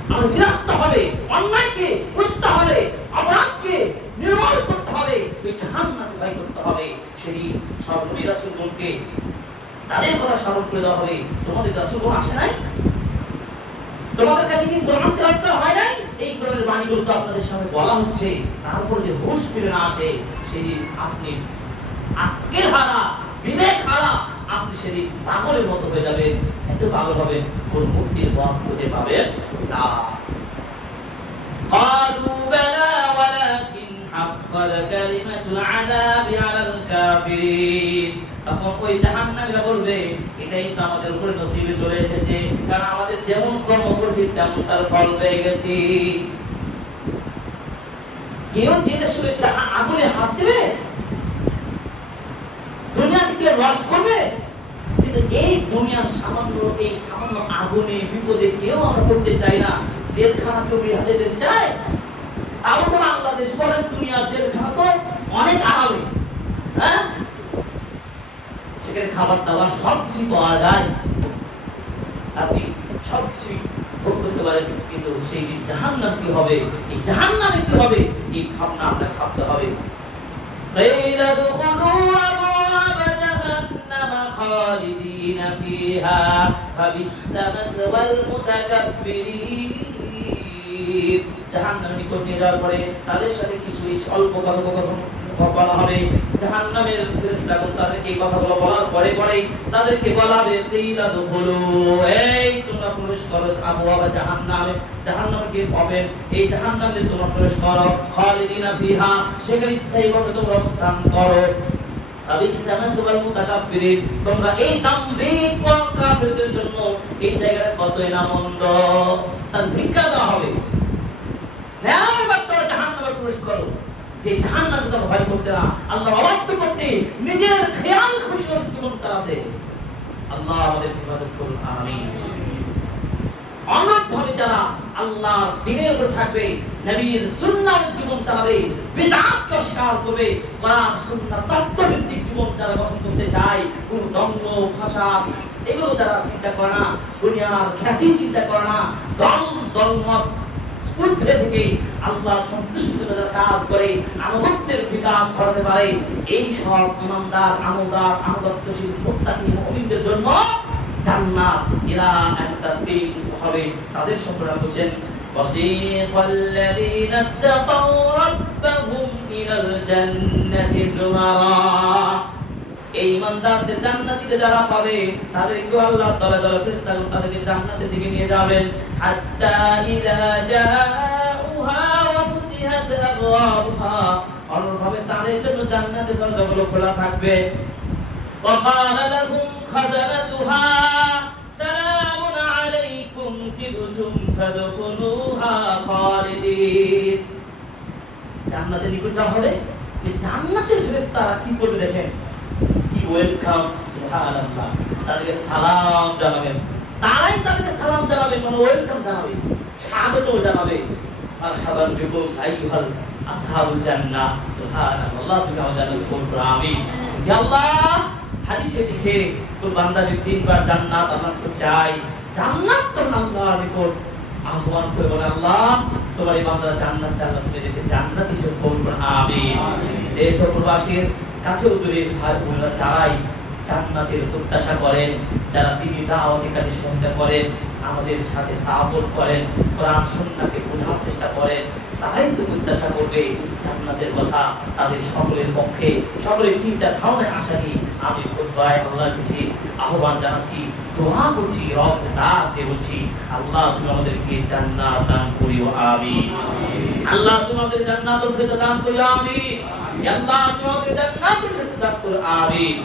আমাদের ফিরে আসতে হবে, অন্যায়কে বুঝতে হবে, অপরাধকে নির্মূল করতে হবে, ওই জাহান্নামকে ভয় করতে হবে। সেদিন সব নবী রাসূলগণকে তাদের কথা স্মরণ করে দেওয়া হবে, তোমাদের রাসূলগণ আসে নাই, তোমাদের কাছে কি কোরআন তেলাওয়াত করা হয় নাই? এই কোরআনের বাণীগুলো তো আপনাদের সামনে বলা হচ্ছে, তারপর যে হুঁশ ফিরে না আসে, সেদিন আপনি আক্কেল হারা, বিবেক হারা, আপনি সেদিন পাগলের মতো হয়ে যাবেন। এত পাগল হবেন, কোন মুক্তির পথ খুঁজে পাবেন না। قالوا بلى ولكن حقت كلمة العذاب على الكافرين। তখন ওই জাহান্নামীরা বলবে, এটাই তো আমাদের উপরে নসিবে চলে এসেছে, কারণ আমাদের যেমন কর্ম করেছি তেমন তার ফল পেয়ে গেছি। কেউ জেনে শুনে আগুনে হাত দেবে, দুনিয়া থেকে লস করবে, কিন্তু এই দুনিয়ার সামান্য আগুনে বিপদে কেউ আমরা করতে চাই না। জেলখানা কেউ হাতে দিতে চায়? তাও তো বাংলাদেশ বলেন, দুনিয়ার জেলখানা তো অনেক আরামে, হ্যাঁ, সেখানে খাবার দাবার সবকিছু পাওয়া যায়, আপনি সবকিছু ভোগ করতে পারেন, কিন্তু সেই দিন জাহান্নাম কি হবে, এই জাহান্নামে কি হবে, এই ভাবনা আপনার ভাবতে হবে। খালিদিনা ফিহা ফাবিসা মাসওয়াল মুতাকাব্বিরিন। জাহান্নামে নিকট নিয়ে যাওয়ার পরে তাদের সাথে কিছু অল্প কথোপকথন বলা হবে। জাহান্নামের ফেরেশতাগণ তাদেরকে এই কথাগুলো বলার পরে তাদেরকে বলাবে, কিলা দুখুলু, এই তোমরা প্রবেশ করো আবওয়াবা জাহান্নামে, জাহান্নামে কে পাবেন, এই জাহান্নামে তোমরা প্রবেশ করো, খালিদিনা ফিহা, সেখানে স্থায়ীভাবে তোমরা অবস্থান করো। আবিসা মাসওয়াল মুতাকাব্বিরিন, তোমরা এই দাম্ভিক কাফিরদের জন্য এই জায়গাটা কতই না মন্দ, তার ধিক্কার দেওয়া হবে। না, এবার তোমরা জাহান্নামে প্রবেশ করো। যে জাহান্নামকে তারা ভয় করতে না, আল্লাহ অবাধ্য করতে, নিজের খেয়াল খুশি মতো জীবন চালাতে। আল্লাহ আমাদের হেফাজত করুন, আমিন। অনড়ভাবে যারা আল্লাহ দ্বীনের উপর থাকবে, নবীর সুন্নাহ জীবন চালাবে, বিদআতকে অস্বীকার করবে, কোরআন সুন্নাহ তত্ত্বভিত্তিক জীবন যারা গঠন করতে চায়, কোন দম্ভ ফাসাদ এগুলো যারা চিন্তা করে না, দুনিয়ার খ্যাতি চিন্তা করে না, দলমত ঊর্ধ্বে থেকে আল্লাহ সন্তুষ্টির জন্য যারা কাজ করে, আনুগত্যের বিকাশ করাতে পারে, এই সব ইমানদার, আমলদার, আনুগত্যশীল মুত্তাকি মুমিনদের জন্য জান্নাত এরা একটা দিন হবে। তাদের সম্পর্কে বলেন ওয়াসিকাল্লাযীনা তাকাউ রাব্বাহুম ইলাল জান্নাতি যুমারা। এই ইমানদারদের জান্নাতীতে যারা পাবে তাদেরকে আল্লাহ দলে দলে ফেরেশতাগণ তাদেরকে জান্নাতের দিকে নিয়ে যাবেন। হাত্তা ইযা জাউহা ওয়া ফুতিহাত আবওয়াবুহা, অনুরূপভাবে তাদের জন্য জান্নাতের দরজাগুলো খোলা থাকবে। ওয়া ক্বালা লাহুম খাযানাতুহা সালামুন আলাইকুম তিবতুম ফাদখুলুহা খালিদিন। জান্নাতের নিকট যাওয়া হবে, এই জান্নাতের ফেরেশতারা কি করবে দেখেন, কি ওয়েলকাম, সুবহানাল্লাহ। তাদেরকে সালাম জানাবেন, তারাই তাদেরকে সালাম জানাবে, মানে ওয়েলকাম জানাবে, স্বাগত জানাবে। মারহাবান বিকুম আইয়ুহাল আসহাবুল জান্নাহ, সুবহানাল্লাহ। তুমি আমাদের জান্নাত করো, আমিন। হে আল্লাহ, হাদিসে এসেছে কোন বান্দা যদি তিনবার জান্নাত আল্লাহ চাই, জান্নাত তো আল্লাহর নিকট আহ্বান করে বলে, আল্লাহ তোমার এই বান্দারা জান্নাত চায়, আল্লাহ তুমি এদেরকে জান্নাত হিসেবে কবুল করো, আমিন। দেশ ও প্রবাসীর কাছেও দূরের ভাই বোনেরা যারাই জান্নাতের প্রত্যাশা করেন, যারা দিনী দাওয়াতি কাজে সহায়তা করেন, আমাদের সাথে সাপোর্ট করেন, কোরআন সুন্নাহকে বোঝার চেষ্টা করেন, তারাই তো প্রত্যাশা করবে জান্নাতের কথা। তাদের সকলের পক্ষে, সকলের চিন্তা ধারণায় আশা নিয়ে আমি খুতবায় আল্লাহর কাছে আহ্বান জানাচ্ছি, দোয়া করছি, রব তাআলাকে বলছি, আল্লাহ তুমি আমাদেরকে জান্নাত দান করিও, আমিন। আল্লাহ তুমি আমাদের জান্নাতুল ফিরদাউস দান করিও, আমিন। আল্লাহ তুমি আমাদের জান্নাতুল ফিরদাউস দান করিও, আমিন।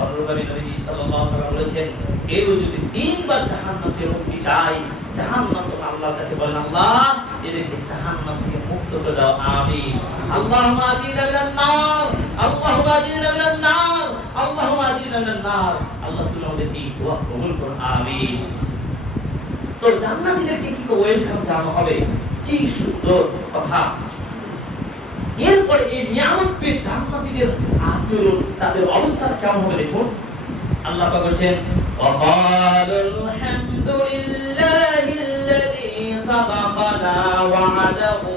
নবী সাল্লাল্লাহু আলাইহি ওয়াসাল্লাম বলেছেন, কেউ যদি তিনবার জাহান্নাম থেকে মুক্তি চায়, জাহান্নাম তো আল্লাহর কাছে বলেন, আল্লাহ এদেরকে জাহান্নাম থেকে মুক্ত করে দাও, আমিন। আল্লাহুম্মা আজিরনা মিনান নার, আল্লাহুম্মা আজিরনা মিনান নার, আল্লাহুম্মা আজিরনা মিনান নার। আল্লাহ তুমি আমাদের এই দোয়া কবুল করুন, আমিন। তো জান্নাতীদেরকে কি ওয়েলকাম জানানো হবে, কি সুন্দর কথা। এরপরে এই নিয়ামত পেয়ে জান্নাতীদের আচরণ, তাদের অবস্থা কেমন হবে দেখুন। আল্লাহ পাক বলেন, ওয়াকালুল হামদুলিল্লাহিল্লাযী সাবাকানা ওয়া'দাহু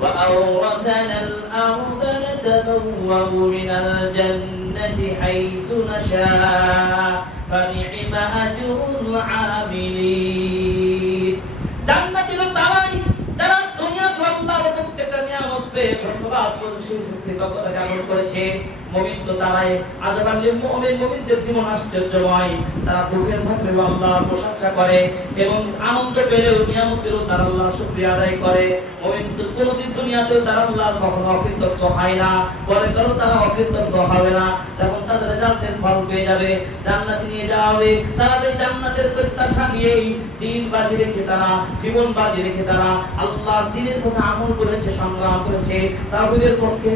ওয়া আওরাসানাল আরদা নাতাবাওওয়া'ু মিনাল জান্নাতি হাইথু নাশা'উ ফানি'মা আজরুল আমিলিন। জান্নাতীরা তারাই যারা দুনিয়াতে আল্লাহর প্রত্যেকটা নিয়ামত পেয়ে ধন্যবাদ কৃতজ্ঞতা জ্ঞাপন করেছে। মুমিন তো তারাই, আযাবাল লিল মুমিন, মুমিনদের জীবন আশ্চর্যময়। তারা দুঃখে থাকলেও আল্লাহর প্রশংসা করে এবং আনন্দ পেলেও নিয়ামত পেলেও তারা আল্লাহর শুকরিয়া আদায় করে। মুমিন তো কোনদিন দুনিয়াতেও তারা আল্লাহর কখনো অকৃতজ্ঞ হয় না, পরে কারো তারা অকৃতজ্ঞ হবে না। যখন তাদের রেজাল্টের ফল পেয়ে যাবে, জান্নাতে নিয়ে যাওয়া হবে, তারা এই জান্নাতের প্রত্যাশা নিয়েই দিন বাজি রেখে, তারা জীবন বাজি রেখে তারা আল্লাহর দ্বীনের পথে আমল করেছে, সংগ্রাম করেছে, তাওহীদের পক্ষে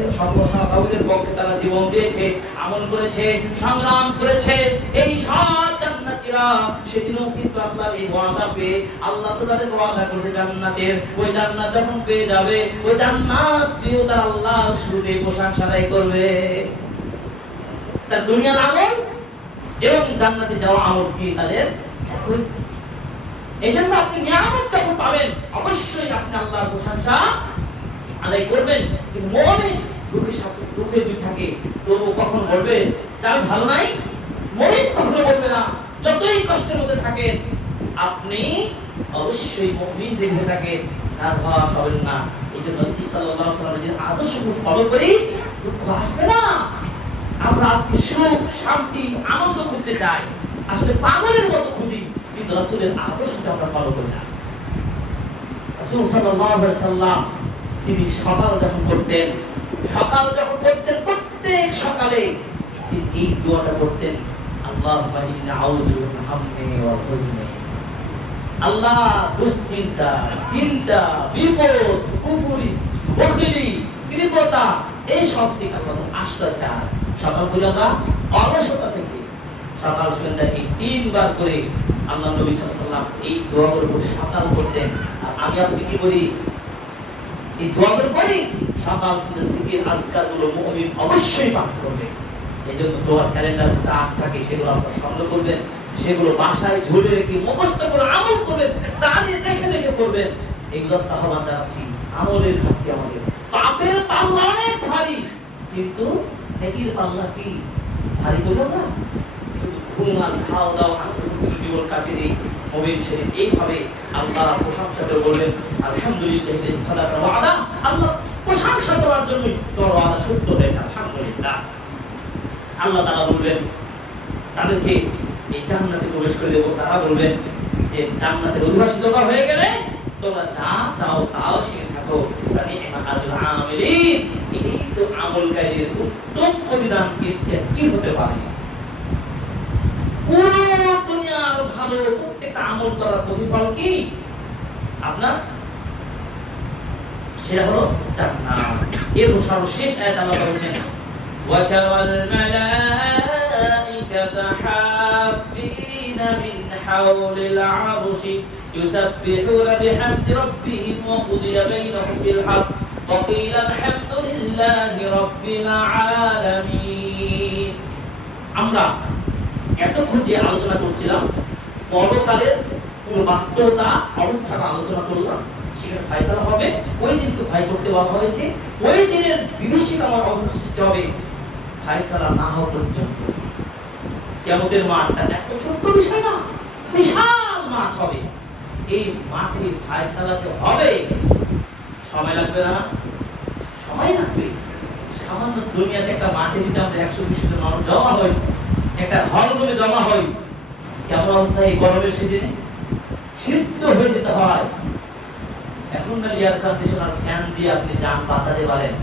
তাওহীদের পক্ষে তারা জীবন দিয়েছে, আমল করেছে, সংগ্রাম করেছে। এই সব জান্নাতীরা সেদিনও কিন্তু আল্লাহর এই ওয়াদা পেয়ে, আল্লাহ তো তাদের ওয়াদা করেছে জান্নাতের, ওই জান্নাত যখন পেয়ে যাবে, ওই জান্নাত পেয়েও তারা আল্লাহর শুরুতে প্রশংসা আদায় করবে। তার দুনিয়ার আমল এবং জান্নাতে যাওয়া আমল কি তাদের। এই জন্য আপনি নিয়ামত যখন পাবেন অবশ্যই আপনি আল্লাহর প্রশংসা আদায় করবেন। কিন্তু মুমিন দুঃখে যদি থাকে তবু কখনো বলবে তার ভালো নাই, মুমিন কখনো বলবে না। যতই কষ্টের মধ্যে থাকেন আপনি অবশ্যই মুমিন যেখানে থাকেন তার হওয়া হবেন না। এই জন্য নবী সাল্লাল্লাহু আলাইহি ওয়াসাল্লামের যে আদর্শ ফলো করি, দুঃখ আসবে না। আমরা আজকে সুখ, শান্তি, আনন্দ খুঁজতে চাই, আসলে পাগলের মতো খুঁজি, কিন্তু রাসূলের আদর্শটা আমরা ফলো করি না। রাসূল সাল্লাল্লাহু আলাইহি ওয়াসাল্লাম তিনি সকাল যখন করতেন প্রত্যেক সকালে এই দোয়াটা করতেন, আল্লাহুম্মা ইন্না আউযু বিকা মিনাল হাম্মি ওয়াল হুজনি। আল্লাহ দুশ্চিন্তা, চিন্তা, বিপদ, কুফরি, বখিলি, কৃপণতা এই সব থেকে আল্লাহ আশ্রয় চায়। সকাল করে আমরা অলসতা থেকে সকাল সন্ধ্যা এই 3 বার করে আল্লাহ নবী সাল্লাল্লাহু আলাইহি ওয়াসাল্লাম এই দোয়াগুলো করে সকাল করতেন। আর আমি আপনি কি করি? এই দোয়াগুলো করি সকাল সন্ধ্যা জিকির আজকারগুলো মুমিন অবশ্যই পাঠ করবে। এজন্য দোয়ার ক্যালেন্ডার চাপ থাকে, সেগুলো আপনারা সংগ্রহ করবেন, সেগুলো বাসায় ঝুলে রেখে মুখস্থ করে আমল করবেন, তাহলে দেখে দেখে করবেন। এগুলো আহ্বান জানাচ্ছি। আমলের ঘাটতি আমাদের, পাপের পাল্লা অনেক ভারী, কিন্তু নেকির পাল্লা কি ভারী বলবো না? শুধু ঘুম আর খাওয়া দাওয়া আনন্দ জীবন কাটিয়ে দেই মুমিন সেদিন এইভাবে আল্লাহর প্রশংসা করে বলবেন আলহামদুলিল্লাহি সালাতু ওয়া আলা। আল্লাহ প্রশংসা করার জন্যই তোর ওয়াদা সত্য হয়েছে, আলহামদুলিল্লাহ। আল্লাহ তাআলা বলবেন তাদেরকে এই জান্নাতে প্রবেশ করে দেব। তারা বলবেন যে জান্নাতের অধিবাসী তোমরা হয়ে গেলে তোমরা যা চাও তাও শিখে থাকো। মানে আজরুল আমিলিন, এই তো আমলকারীদের উত্তম প্রতিদান এর চেয়ে কি হতে পারে? পুরো দুনিয়ার ভালো প্রত্যেকটা আমল করার প্রতিফল কি আপনার? সেটা হলো জান্নাত। এর সর্বশেষ আয়াত আল্লাহ বলেছেন ওয়াতাওয়াল মালাইকাতা হাফিনা মিন হাওলিল আরশি ইউসাব্বিহুনা বিহামদি রাব্বিহিম ওয়া কুদিয়া বাইনাহুম বিল হক ওয়া কিলা আলহামদুলিল্লাহি রাব্বিল আলামিন। আমরা এতক্ষণ যে আলোচনা করছিলাম পরকালের পুরো বাস্তবতা অবস্থাটা আলোচনা করলাম, সেখানে ফয়সালা হবে। ওই দিনকে ভয় করতে বলা হয়েছে, ওই দিনের বিভীষিকা আমার অবস্থা সৃষ্টি হবে ফয়সালা না হওয়া পর্যন্ত। কিয়ামতের মাঠটা এত ছোট্ট বিষয় না, বিশাল মাঠ হবে। এই মাঠে ফয়সালাতে হবে, সময় লাগবে না? সময় লাগবে। সামান্য দুনিয়াতে একটা মাঠে দিতে আমরা 120 জন মানুষ জমা হই, একটা হলরুমে জমা হই, কেমন অবস্থা? এই গরমের সিজনে সিদ্ধ হয়ে যেতে হয়। এখন না এয়ার কন্ডিশনার ফ্যান দিয়ে আপনি যান বাঁচাতে পারেন।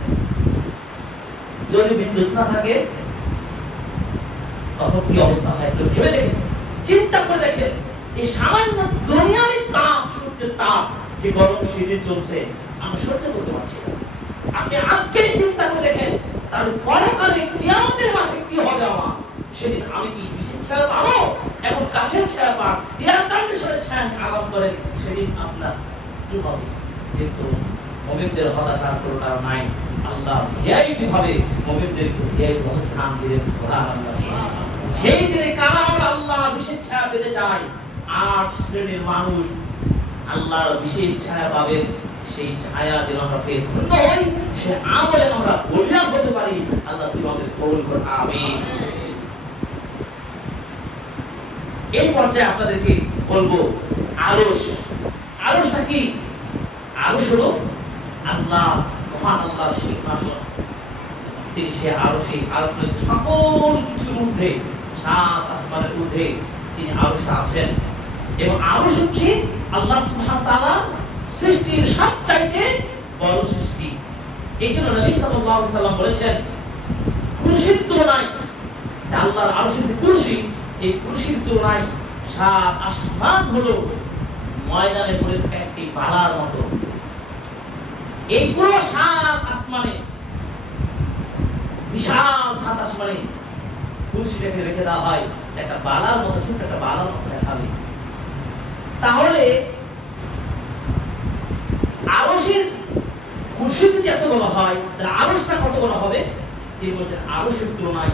যদি বিদ্যুৎ না থাকে তখন কি অবস্থা হয় একটু ভেবে দেখেন, চিন্তা করে দেখেন। এই সামান্য দুনিয়ারই তাপ, সূর্যের তাপ, যে গরম সিজন চলছে আমরা সহ্য করতে পারছি না। আপনি আজকে চিন্তা করে দেখেন তার পরকালে কিয়ামতের মাঠে কি হবে আমার? সেদিন আমি কি বিশেষ ছায়া পাবো? এখন কাছের ছায়া পান, এয়ার কন্ডিশনের ছায়া আরাম করেন, সেদিন আপনার কি হবে? কিন্তু মুমিনদের হতাশার কোনো কারণ নাই। আল্লাহ ভিআইপি ভাবে মুমিনদেরকে ভিআইপি অবস্থান দিলেন। সুবহানাল্লাহ। সেই দিনে কারা আমরা আল্লাহ বিশেষ ছায়া পেতে চাই? 8 শ্রেণীর মানুষ আল্লাহর বিশেষ ছায়া পাবেন। সেই ছায়া যেন আমরা পেয়ে ধন্য হই, সে আমলে আমরা বলিয়া হতে পারি। আল্লাহ তুমি আমাদের কবুল করুন, আমিন। এই পর্যায়ে আপনাদেরকে বলবো আরশ। আরশটা কি? আরশ হলো আল্লাহ, মহান আল্লাহর সিংহাসন। তিনি সে আরশে, আরশ রয়েছে সকল কিছুর ঊর্ধ্বে, 7 আসমানের ঊর্ধ্বে তিনি আরশে আছেন। এবং আরশ হচ্ছে আল্লাহ সুবহানাহু ওয়া তাআলা সৃষ্টির সবচাইতে বড় সৃষ্টি। এই জন্য নবী সাল্লাল্লাহু আলাইহি সাল্লাম বলেছেন কুরসির তুলনায়, আল্লাহর আরশের যে কুরসি, এই কুরসির তুলনায় 7 আসমান হলো ময়দানে পড়ে থাকা একটি বালার মতো। এই পুরো 7 আসমানে, বিশাল 7 আসমানে কুরসিটাকে রেখে দেওয়া হয় একটা বালার মতো, ছোট্ট একটা বালার মতো দেখাবে। তাহলে আরশের কুরসি যদি এত বড় হয়, তাহলে আরশটা কত বড় হবে? তিনি বলছেন আরশের তুলনায়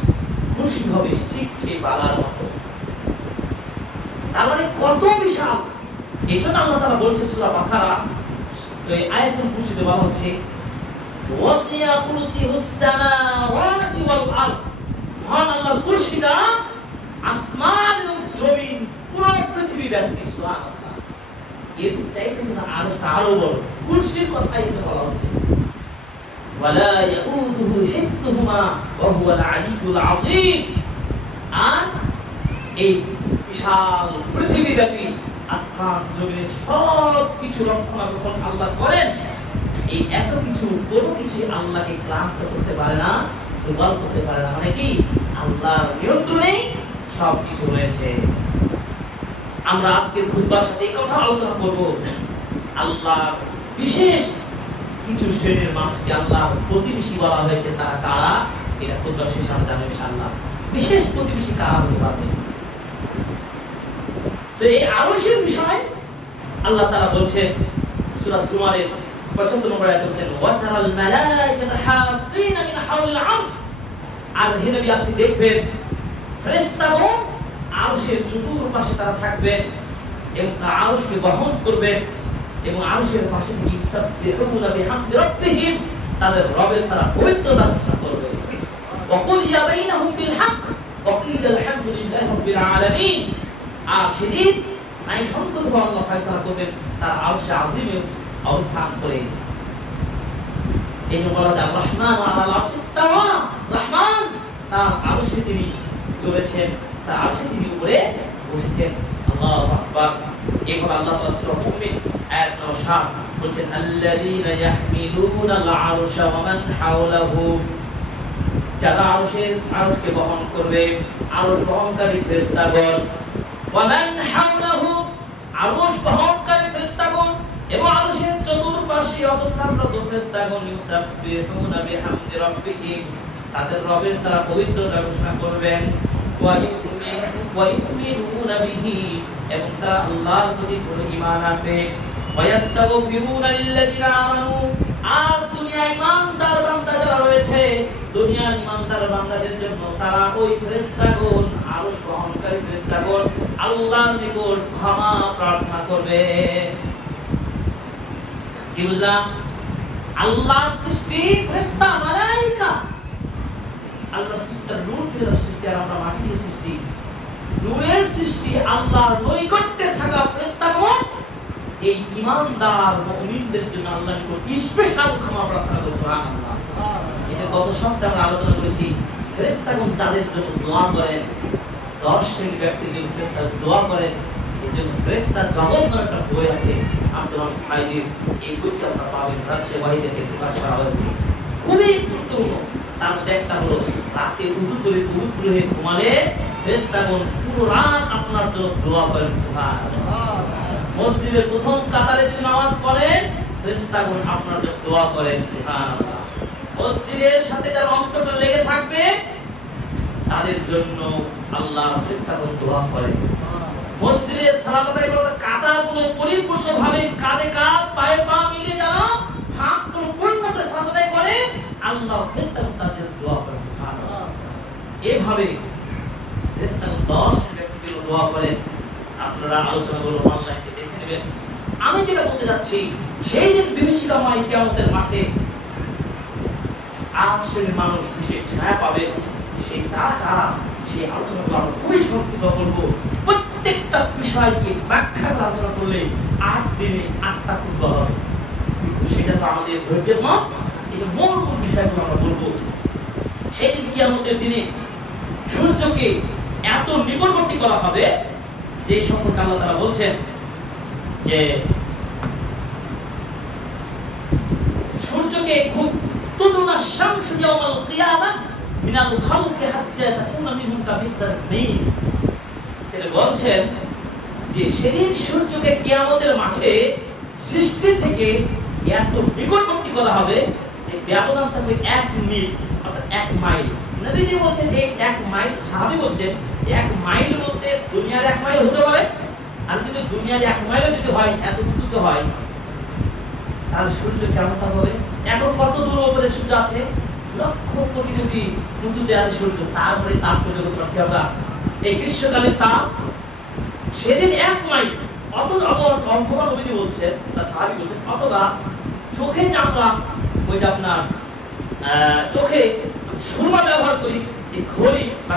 কুরসি হবে ঠিক সেই বালার মতো। তার মানে কত বিশাল! এই জন্য আল্লাহ তাআলা বলছেন সূরা বাকারা, এই আয়াতুল কুরসিতে বলা হচ্ছে ওয়াসিয়া কুরসিহুস সামাওয়াতি ওয়াল আরদ। মহান আল্লাহর কুরসিটা আসমান এবং জমিন পুরো পৃথিবী ব্যাপী। সুবহানাল্লাহ। এর চাইতে কিন্তু আরশটা আরো বড়। কুরসির কথাই এখানে বলা হচ্ছে ওয়ালা ইয়াউদুহু হিফযুহুমা ওয়া হুয়াল আলিয়্যুল আযীম। আর এই বিশাল পৃথিবী ব্যাপী আসমান জমিনের সব কিছু রক্ষণাবেক্ষণ আল্লাহ করেন। এই এত কিছু, কোনো কিছু আল্লাহকে ক্লান্ত করতে পারে না, দুর্বল করতে পারে না। মানে কি? আল্লাহর নিয়ন্ত্রণেই সব কিছু রয়েছে। আমরা আজকের খুতবার সাথে এই কথা আলোচনা করব, আল্লাহর বিশেষ কিছু শ্রেণীর মানুষকে আল্লাহ প্রতিবেশী বলা হয়েছে, তারা কারা এটা খুতবা শেষে আমরা জানবো ইনশাআল্লাহ। বিশেষ প্রতিবেশী কারা হতে পারবে। তো এই আরশের বিষয় আল্লাহ তাআলা বলছেন সূরা জুমারের 75 নম্বর আয়াতে বলছেন ওয়া তারাল মালায়েকাতা হাফিনা মিন হাওলিল আরশ। আর হে নবী আপনি দেখবেন ফেরেশতাগণ আরশের চতুর্পাশে তারা থাকবেন এবং তারা আরশকে বহন করবেন এবং আরশের পাশে থেকে ইসাববিহুনা বিহামদি রাব্বিহিম, তাদের রবের তারা পবিত্রতা ঘোষণা করবে। ওয়া কুদিয়া বাইনাহুম বিল হক ওয়া কিলা আলহামদুলিল্লাহি রাব্বিল আলামিন। আর সেদিন ন্যায়সঙ্গতভাবে আল্লাহ ফয়সালা করবেন তার আরশে আজিমে অবস্থান করে। এই জন্য বলা যায় রহমান আলাল আরশি ইস্তাওয়া, রহমান তার আরশে তিনি চলেছেন, তার আরশে তিনি উপরে উঠেছেন। আল্লাহু আকবার। এরপর আল্লাহ তাআলা সূরা মুমিন আয়াত নম্বর 7 বলেন আল্লাযীনা ইয়াহমিলুনাল আরশা ওয়া মান হাওলাহু, যারা আরশকে বহন করবে, আরশ বহনকারী ফেরেশতাগণ, ওয়া মান হাওলাহু আরশ বহনকারী ফেরেশতাগণ এবং আরশের চতুর্পাশে অবস্থানরত ফেরেশতাগণ ইউসাববিহুনা বিহামদি রাব্বিহিম, তাদের রবের তারা পবিত্রতা ঘোষণা করবেন। ওয়া ইউমিনুনা বিহি, এবং তারা আল্লাহর প্রতি ঈমান আনবে। ওয়া ইয়াস্তাগফিরুনা লিল্লাযিনা আমানু, আর দুনিয়ায় ঈমানদার বান্দা যারা রয়েছে, দুনিয়ার ঈমানদার বান্দাদের জন্য তারা ওই ফেরেশতাগণ, আরশ বহনকারী ফেরেশতাগণ আল্লাহর নিকট ক্ষমা প্রার্থনা করবে। কি বুঝলাম? আল্লাহর সৃষ্টি ফেরেশতা মালায়েকা, আল্লাহর সৃষ্টি নূর থেকে সৃষ্টি, আর আমরা মাটি দিয়ে সৃষ্টি। নূরের সৃষ্টি আল্লাহর নৈকট্যে থাকা ফেরেশতাগণ এই ঈমানদার মুমিনদের জন্য আল্লাহর নিকট স্পেশাল ক্ষমা প্রার্থনা করে। সুবহানাল্লাহ। এটা গত সপ্তাহে আমরা আলোচনা করেছি ফেরেশতাগণ যাদের জন্য দোয়া করেন, 10 শ্রেণীর ব্যক্তির জন্য ফেরেশতাগণ দোয়া করেন। এই জন্য ফেরেশতা জগৎ নামে একটা বই আছে, আব্দুল হামিদ ফাইজির, এই বইটা আপনারা পাবেন, রাজশাহী ওয়াহিদাতে প্রকাশ করা হয়েছে। খুবই গুরুত্বপূর্ণ। তার মধ্যে একটা হলো রাতে ওযু করে পবিত্র হয়ে ঘুমালে ফেরেশতাগণ পুরো রাত আপনার জন্য দোয়া করেন। সুবহানাল্লাহ। মসজিদের প্রথম কাতারে যদি নামাজ পড়েন ফেরেশতাগণ আপনার জন্য দোয়া করেন। সুবহানাল্লাহ। মসজিদের সাথে যারা অন্তরটা লেগে থাকবে তাদের জন্য আল্লাহ ফেরেশতাগণ দোয়া করেন। মসজিদে সালাত আদায় করতে কাতারগুলো পরিপূর্ণভাবে কাঁধে কাঁধ পায়ে পা মিলিয়ে যারা ফাঁকগুলো পূর্ণভাবে সালাত আদায় করে আল্লাহ ফেরেশতাগণ তাদের দোয়া করে। সুবহানাল্লাহ। এভাবে ফেরেশতাগণ 10 ব্যক্তির দোয়া করেন। আপনারা আলোচনাগুলো অনলাইনে দেখে নেবেন। আমি যেটা বলতে যাচ্ছি, সেই দিন বিভীষিকাময় কিয়ামতের মাঠে আরশের মানুষ বিশেষ ছায়া পাবে। সেই তারা কারা, সেই আলোচনাগুলো আমরা খুবই সংক্ষিপ্ত করব। প্রত্যেকটা বিষয়কে ব্যাখ্যা করে আলোচনা করলে 8 দিনে 8টা খুতবা হবে, কিন্তু সেটা তো আমাদের ধৈর্যের মত। এই যে মূল বিষয়গুলো আমরা বলবো। সেদিন কিয়ামতের দিনে সূর্যকে এত নিকটবর্তী করা হবে যে সম্পর্কে আল্লাহ তাআলা বলছেন যে সূর্যকে খুব তুদুনা শামসু ইয়াউমাল কিয়ামাহ মিনাল খালকি হাত্তা তাকুনা মিনহুম কাবিদার মাইন। তিনি বলছেন যে সেদিন সূর্যকে কিয়ামতের মাঠে সৃষ্টি থেকে এত নিকটবর্তী করা হবে যে ব্যবধান থাকবে 1 মিল, অর্থাৎ 1 মাইল। নবীজি বলছেন এই 1 মাইল, সাহাবী বলছেন 1 মাইল বলতে দুনিয়ার 1 মাইল হতে পারে। আর যদি দুনিয়ার 1 মাইলও যদি হয়, এত উঁচুতে হয়, তাহলে সূর্য কেমন হবে? এখন কত দূর উপরে সূর্য আছে? লক্ষ কোটি কোটি উঁচুতে আছে সূর্য। তারপরে তাপ সহ্য করতে পারছি আমরা, এই গ্রীষ্মকালের তাপ। সেদিন 1 মাইল, অথবা নবীজি বলছেন, সাহাবী বলছেন, অথবা চোখে যে আমরা ওই যে আপনার চোখে সুরমা ব্যবহার করি, এই ঘড়ি বা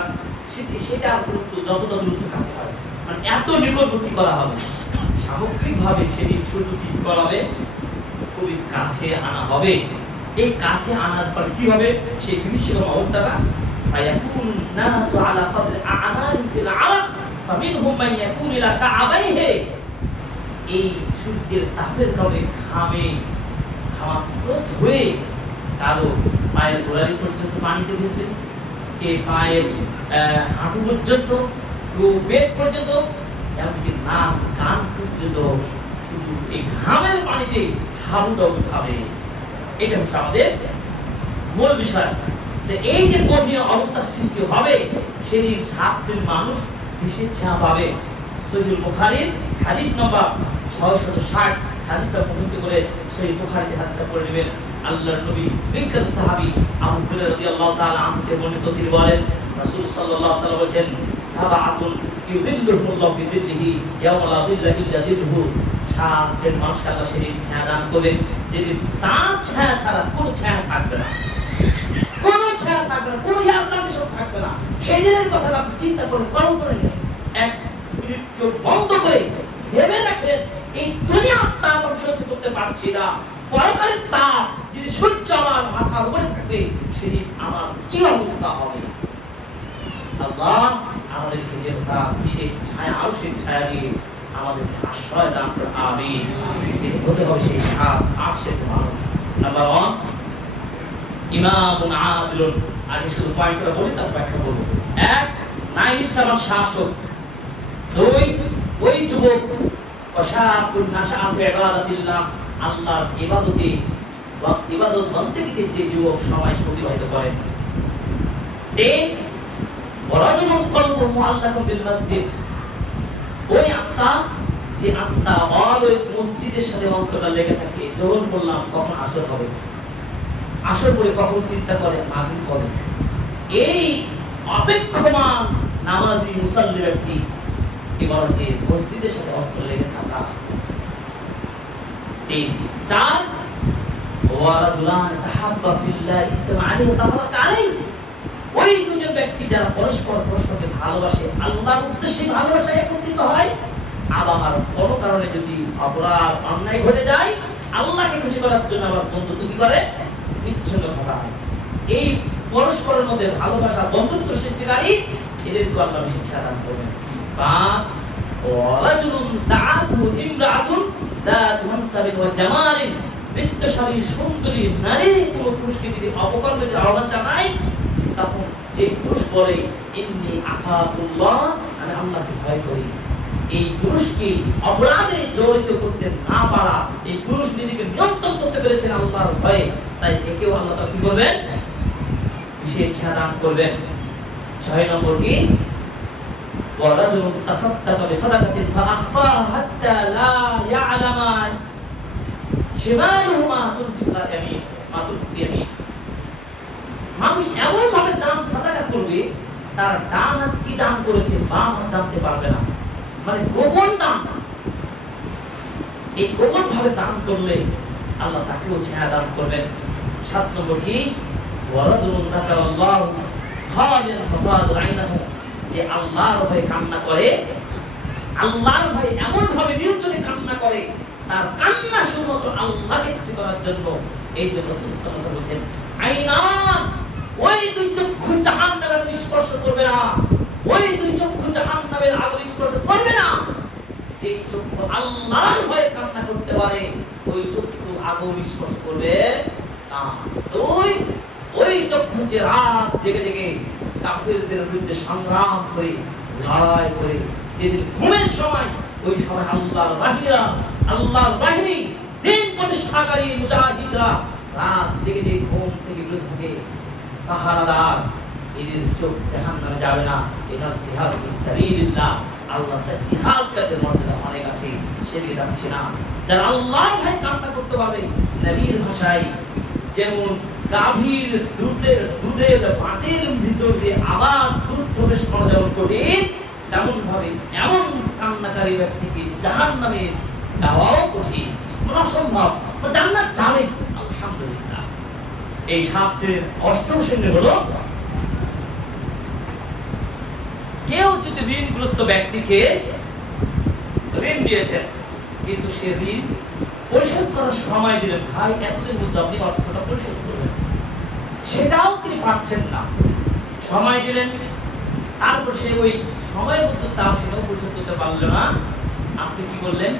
সেটা দূরত্ব যতটা দূরত্ব কাছে হয়, মানে এত নিকটবর্তী করা হবে। সামগ্রিকভাবে সেদিন সূর্য কি করা হবে? খুবই কাছে আনা হবে। এই কাছে আনার পর কি হবে? সেই বিভীষিকাময় অবস্থাটা ফায়াকুন নাসু আলা কদরি আ'মালিল আরাক ফামিনহুম মান ইয়াকুনু ইলা কা'বাইহি। এই সূর্যের তাপের কারণে ঘামাস্রোত হয়ে কারো পায়ের গোড়ালি পর্যন্ত পানিতে ভিজবে, কে পায়ের হাঁটু পর্যন্ত, কেউ পেট পর্যন্ত, এমনকি নাক কান পর্যন্ত শুধু এই ঘামের পানিতে হাবুডুবু খাবে। এটা হচ্ছে আমাদের মূল বিষয়। যে এই যে কঠিন অবস্থা সৃষ্টি হবে, সেদিন 7 শ্রেণীর মানুষ বিশেষ ছায়া পাবে। সহিহ বুখারীর হাদিস নম্বর 660 হাদিসটা মুখস্থ করে সহিহ বুখারীতে হাদিসটা পড়ে নেবেন। আল্লাহর নবী বিখ্যাত সাহাবী আবু হুরায়রা রাদিয়াল্লাহু তাআলা আনহু বর্ণিত, তিনি বলেন রাসূল সাল্লাল্লাহু আলাইহি ওয়াসাল্লাম বলেছেন, সাবআতুন ইউযিল্লুহুমুল্লাহু ফি যিল্লিহি ইয়াওমা লা যিল্লা ইল্লা যিল্লুহু। 7 শ্রেণীর মানুষকে আল্লাহ সেদিন ছায়া দান করবেন, যেদিন তার ছায়া ছাড়া কোনো ছায়া থাকবে না, কোনো ছায়া থাকবে না, কোনো আল্লাহর থাকবে না। সেই দিনের কথা আপনি চিন্তা করে কল্পনা করে এক মিনিট চোখ বন্ধ করে ভেবে রাখেন, এই দুনিয়ার তাপ আমি সহ্য করতে পারছি না, পরকালের তাপ যদি সূর্য আমার মাথার উপরে থাকবে, সেদিন আমার কি অবস্থা হবে। আল্লাহ আমাদেরকে যে বিশেষ ছায়া, আরশের ছায়া দিয়ে আমাদেরকে আশ্রয় দান করে। আমিন। হতে হবে সেই 7 আরশের মানুষ। নাম্বার 1 ইমামুন আদিলুন। আগে শুধু পয়েন্টটা বলি, তার ব্যাখ্যা করব। 1 ন্যায়নিষ্ঠাবান শাসক। 2 ওই যুবক ওয়াশাকুন নাশআ ফি ইবাদাতিল্লাহ, আল্লাহর ইবাদতে বা ইবাদত বন্দেগীতে যে যুবক সময় অতিবাহিত করে। 3 ওয়ারাজুলুন কলবুহু মুআল্লাকুন বিল মসজিদ, ওই আত্মা যে আত্মা অলওয়েজ মসজিদের সাথে অন্তরটা লেগে থাকে। যখন বললাম কখন আসর হবে, আসর পরে কখন চিন্তা করে মাগরিব হবে, এই অপেক্ষমান নামাজি মুসাল্লি ব্যক্তি কি বলা যে মসজিদের সাথে অন্তর লেগে থাকা। 4 ওয়ারাজুলান তাহাব্বা ফিল্লাহ ইসতামা আলাইহি ওয়া তাফারাকা আলাইহি, ওই দুজন ব্যক্তি যারা পরস্পরকে ভালোবাসে, আল্লাহর উদ্দেশ্যে ভালোবাসা একত্রিত হয়, আবার কোনো কারণে যদি অপরাধ অন্যায় ঘটে যায়, আল্লাহকে খুশি করার জন্য আবার বন্ধুত্ব কি করে, বিচ্ছিন্ন ঘটায়। এই পরস্পরের মধ্যে ভালোবাসা বন্ধুত্ব সৃষ্টিকারী এদেরকে আল্লাহ বেশি ছায়া দান করবেন। 5 ওয়ারাজুলুন দাআতহু ইমরাআতুন দাতু মানসাবিন ওয়া জামালিন, বিত্তশালী সুন্দরী নারী কোনো পুরুষকে যদি অপকর্মে আহ্বান জানায়, তখন যে পুরুষ বলে ইন্নী আখাফুল্লাহ, আমি আল্লাহকে ভয় করি, এই পুরুষকে অপরাধে জড়িত করতে না পারা, এই পুরুষ নিজেকে নিয়ন্ত্রণ করতে পেরেছেন আল্লাহর ভয়ে, তাই একেও আল্লাহ তাআলা কি করবেন, বিশেষ ছায়া দান করবেন। 6 নম্বর কি ওয়ারাজুলুন তাসাদ্দাকা বিসাদাকাতিন ফাআখফাহা হাত্তা লা ইয়ালামা শিমালুহু মা তুনফিকা ইয়ামিন, মা তুনফিকা ইয়ামিন। মানুষ এমন ভাবে দান সাদাকা করবে, তার ডান হাত কি দান করেছে বাম হাত জানতে পারবে না, মানে গোপন দান। এই গোপন ভাবে দান করলে আল্লাহ তাকেও ছায়া দান করবেন। 7 নম্বর কি ওয়ারাজুলুন যাকারাল্লাহু খালিন ফাফাদু আইনাহু, যে আল্লাহর ভয়ে কান্না করে, আল্লাহর ভয়ে এমন ভাবে নির্জনে কান্না করে, তার কান্না শুধুমাত্র আল্লাহকে খুশি করার জন্য। এই জন্য রাসূল সাল্লাল্লাহু আলাইহি ওয়াসাল্লাম বলেছেন, আইনা, ওই 2 চক্ষু জাহান্নামের আগুন স্পর্শ করবে না, ওই 2 চক্ষু জাহান্নামের আগুন স্পর্শ করবে না। যে চক্ষু আল্লাহর ভয়ে কান্না করতে পারে, ওই চক্ষু আগুন স্পর্শ করবে না। ওই চক্ষু যে রাত জেগে জেগে কাফেরদের বিরুদ্ধে সংগ্রাম করে, লড়াই করে, যেদিন ঘুমের সময়, ওই সময় আল্লাহর বাহিনী দিন প্রতিষ্ঠাকারী মুজাহিদরা রাত জেগে জেগে ঘুম থেকে বিরত থাকে, পাহারাদার, এদের চোখ জাহান্নামে যাবে না। এটা জিহাদ ফি সাবিলিল্লাহ, আল্লাহর রাস্তায় জিহাদ করতে মর্যাদা অনেক আছে, সেদিকে যাচ্ছে না। যারা আল্লাহর ভয়ে কান্না করতে পারবে, নবীর ভাষায় যেমন গাভীর দুধের বাটের ভিতর দিয়ে আবার দুধ প্রবেশ করা যেমন কঠিন, তেমন ভাবে এমন কান্নাকারী ব্যক্তিকে জাহান্নামে যাওয়াও কঠিন, অসম্ভব। জান্নাত যাবে আলহামদুলিল্লাহ। এই 7 শ্রেণীর 8ম শ্রেণী হলো, কেউ যদি ঋণগ্রস্ত ব্যক্তিকে ঋণ দিয়েছেন, কিন্তু সে ঋণ পরিশোধ করার সময় দিলেন, ভাই এতদিন মধ্যে আপনি অর্থটা পরিশোধ করবেন, সেটাও তিনি পাচ্ছেন না। সময় দিলেন, তারপর সে ওই সময়ের মধ্যে তাও সেটাও পরিশোধ করতে পারল না। আপনি কি করলেন,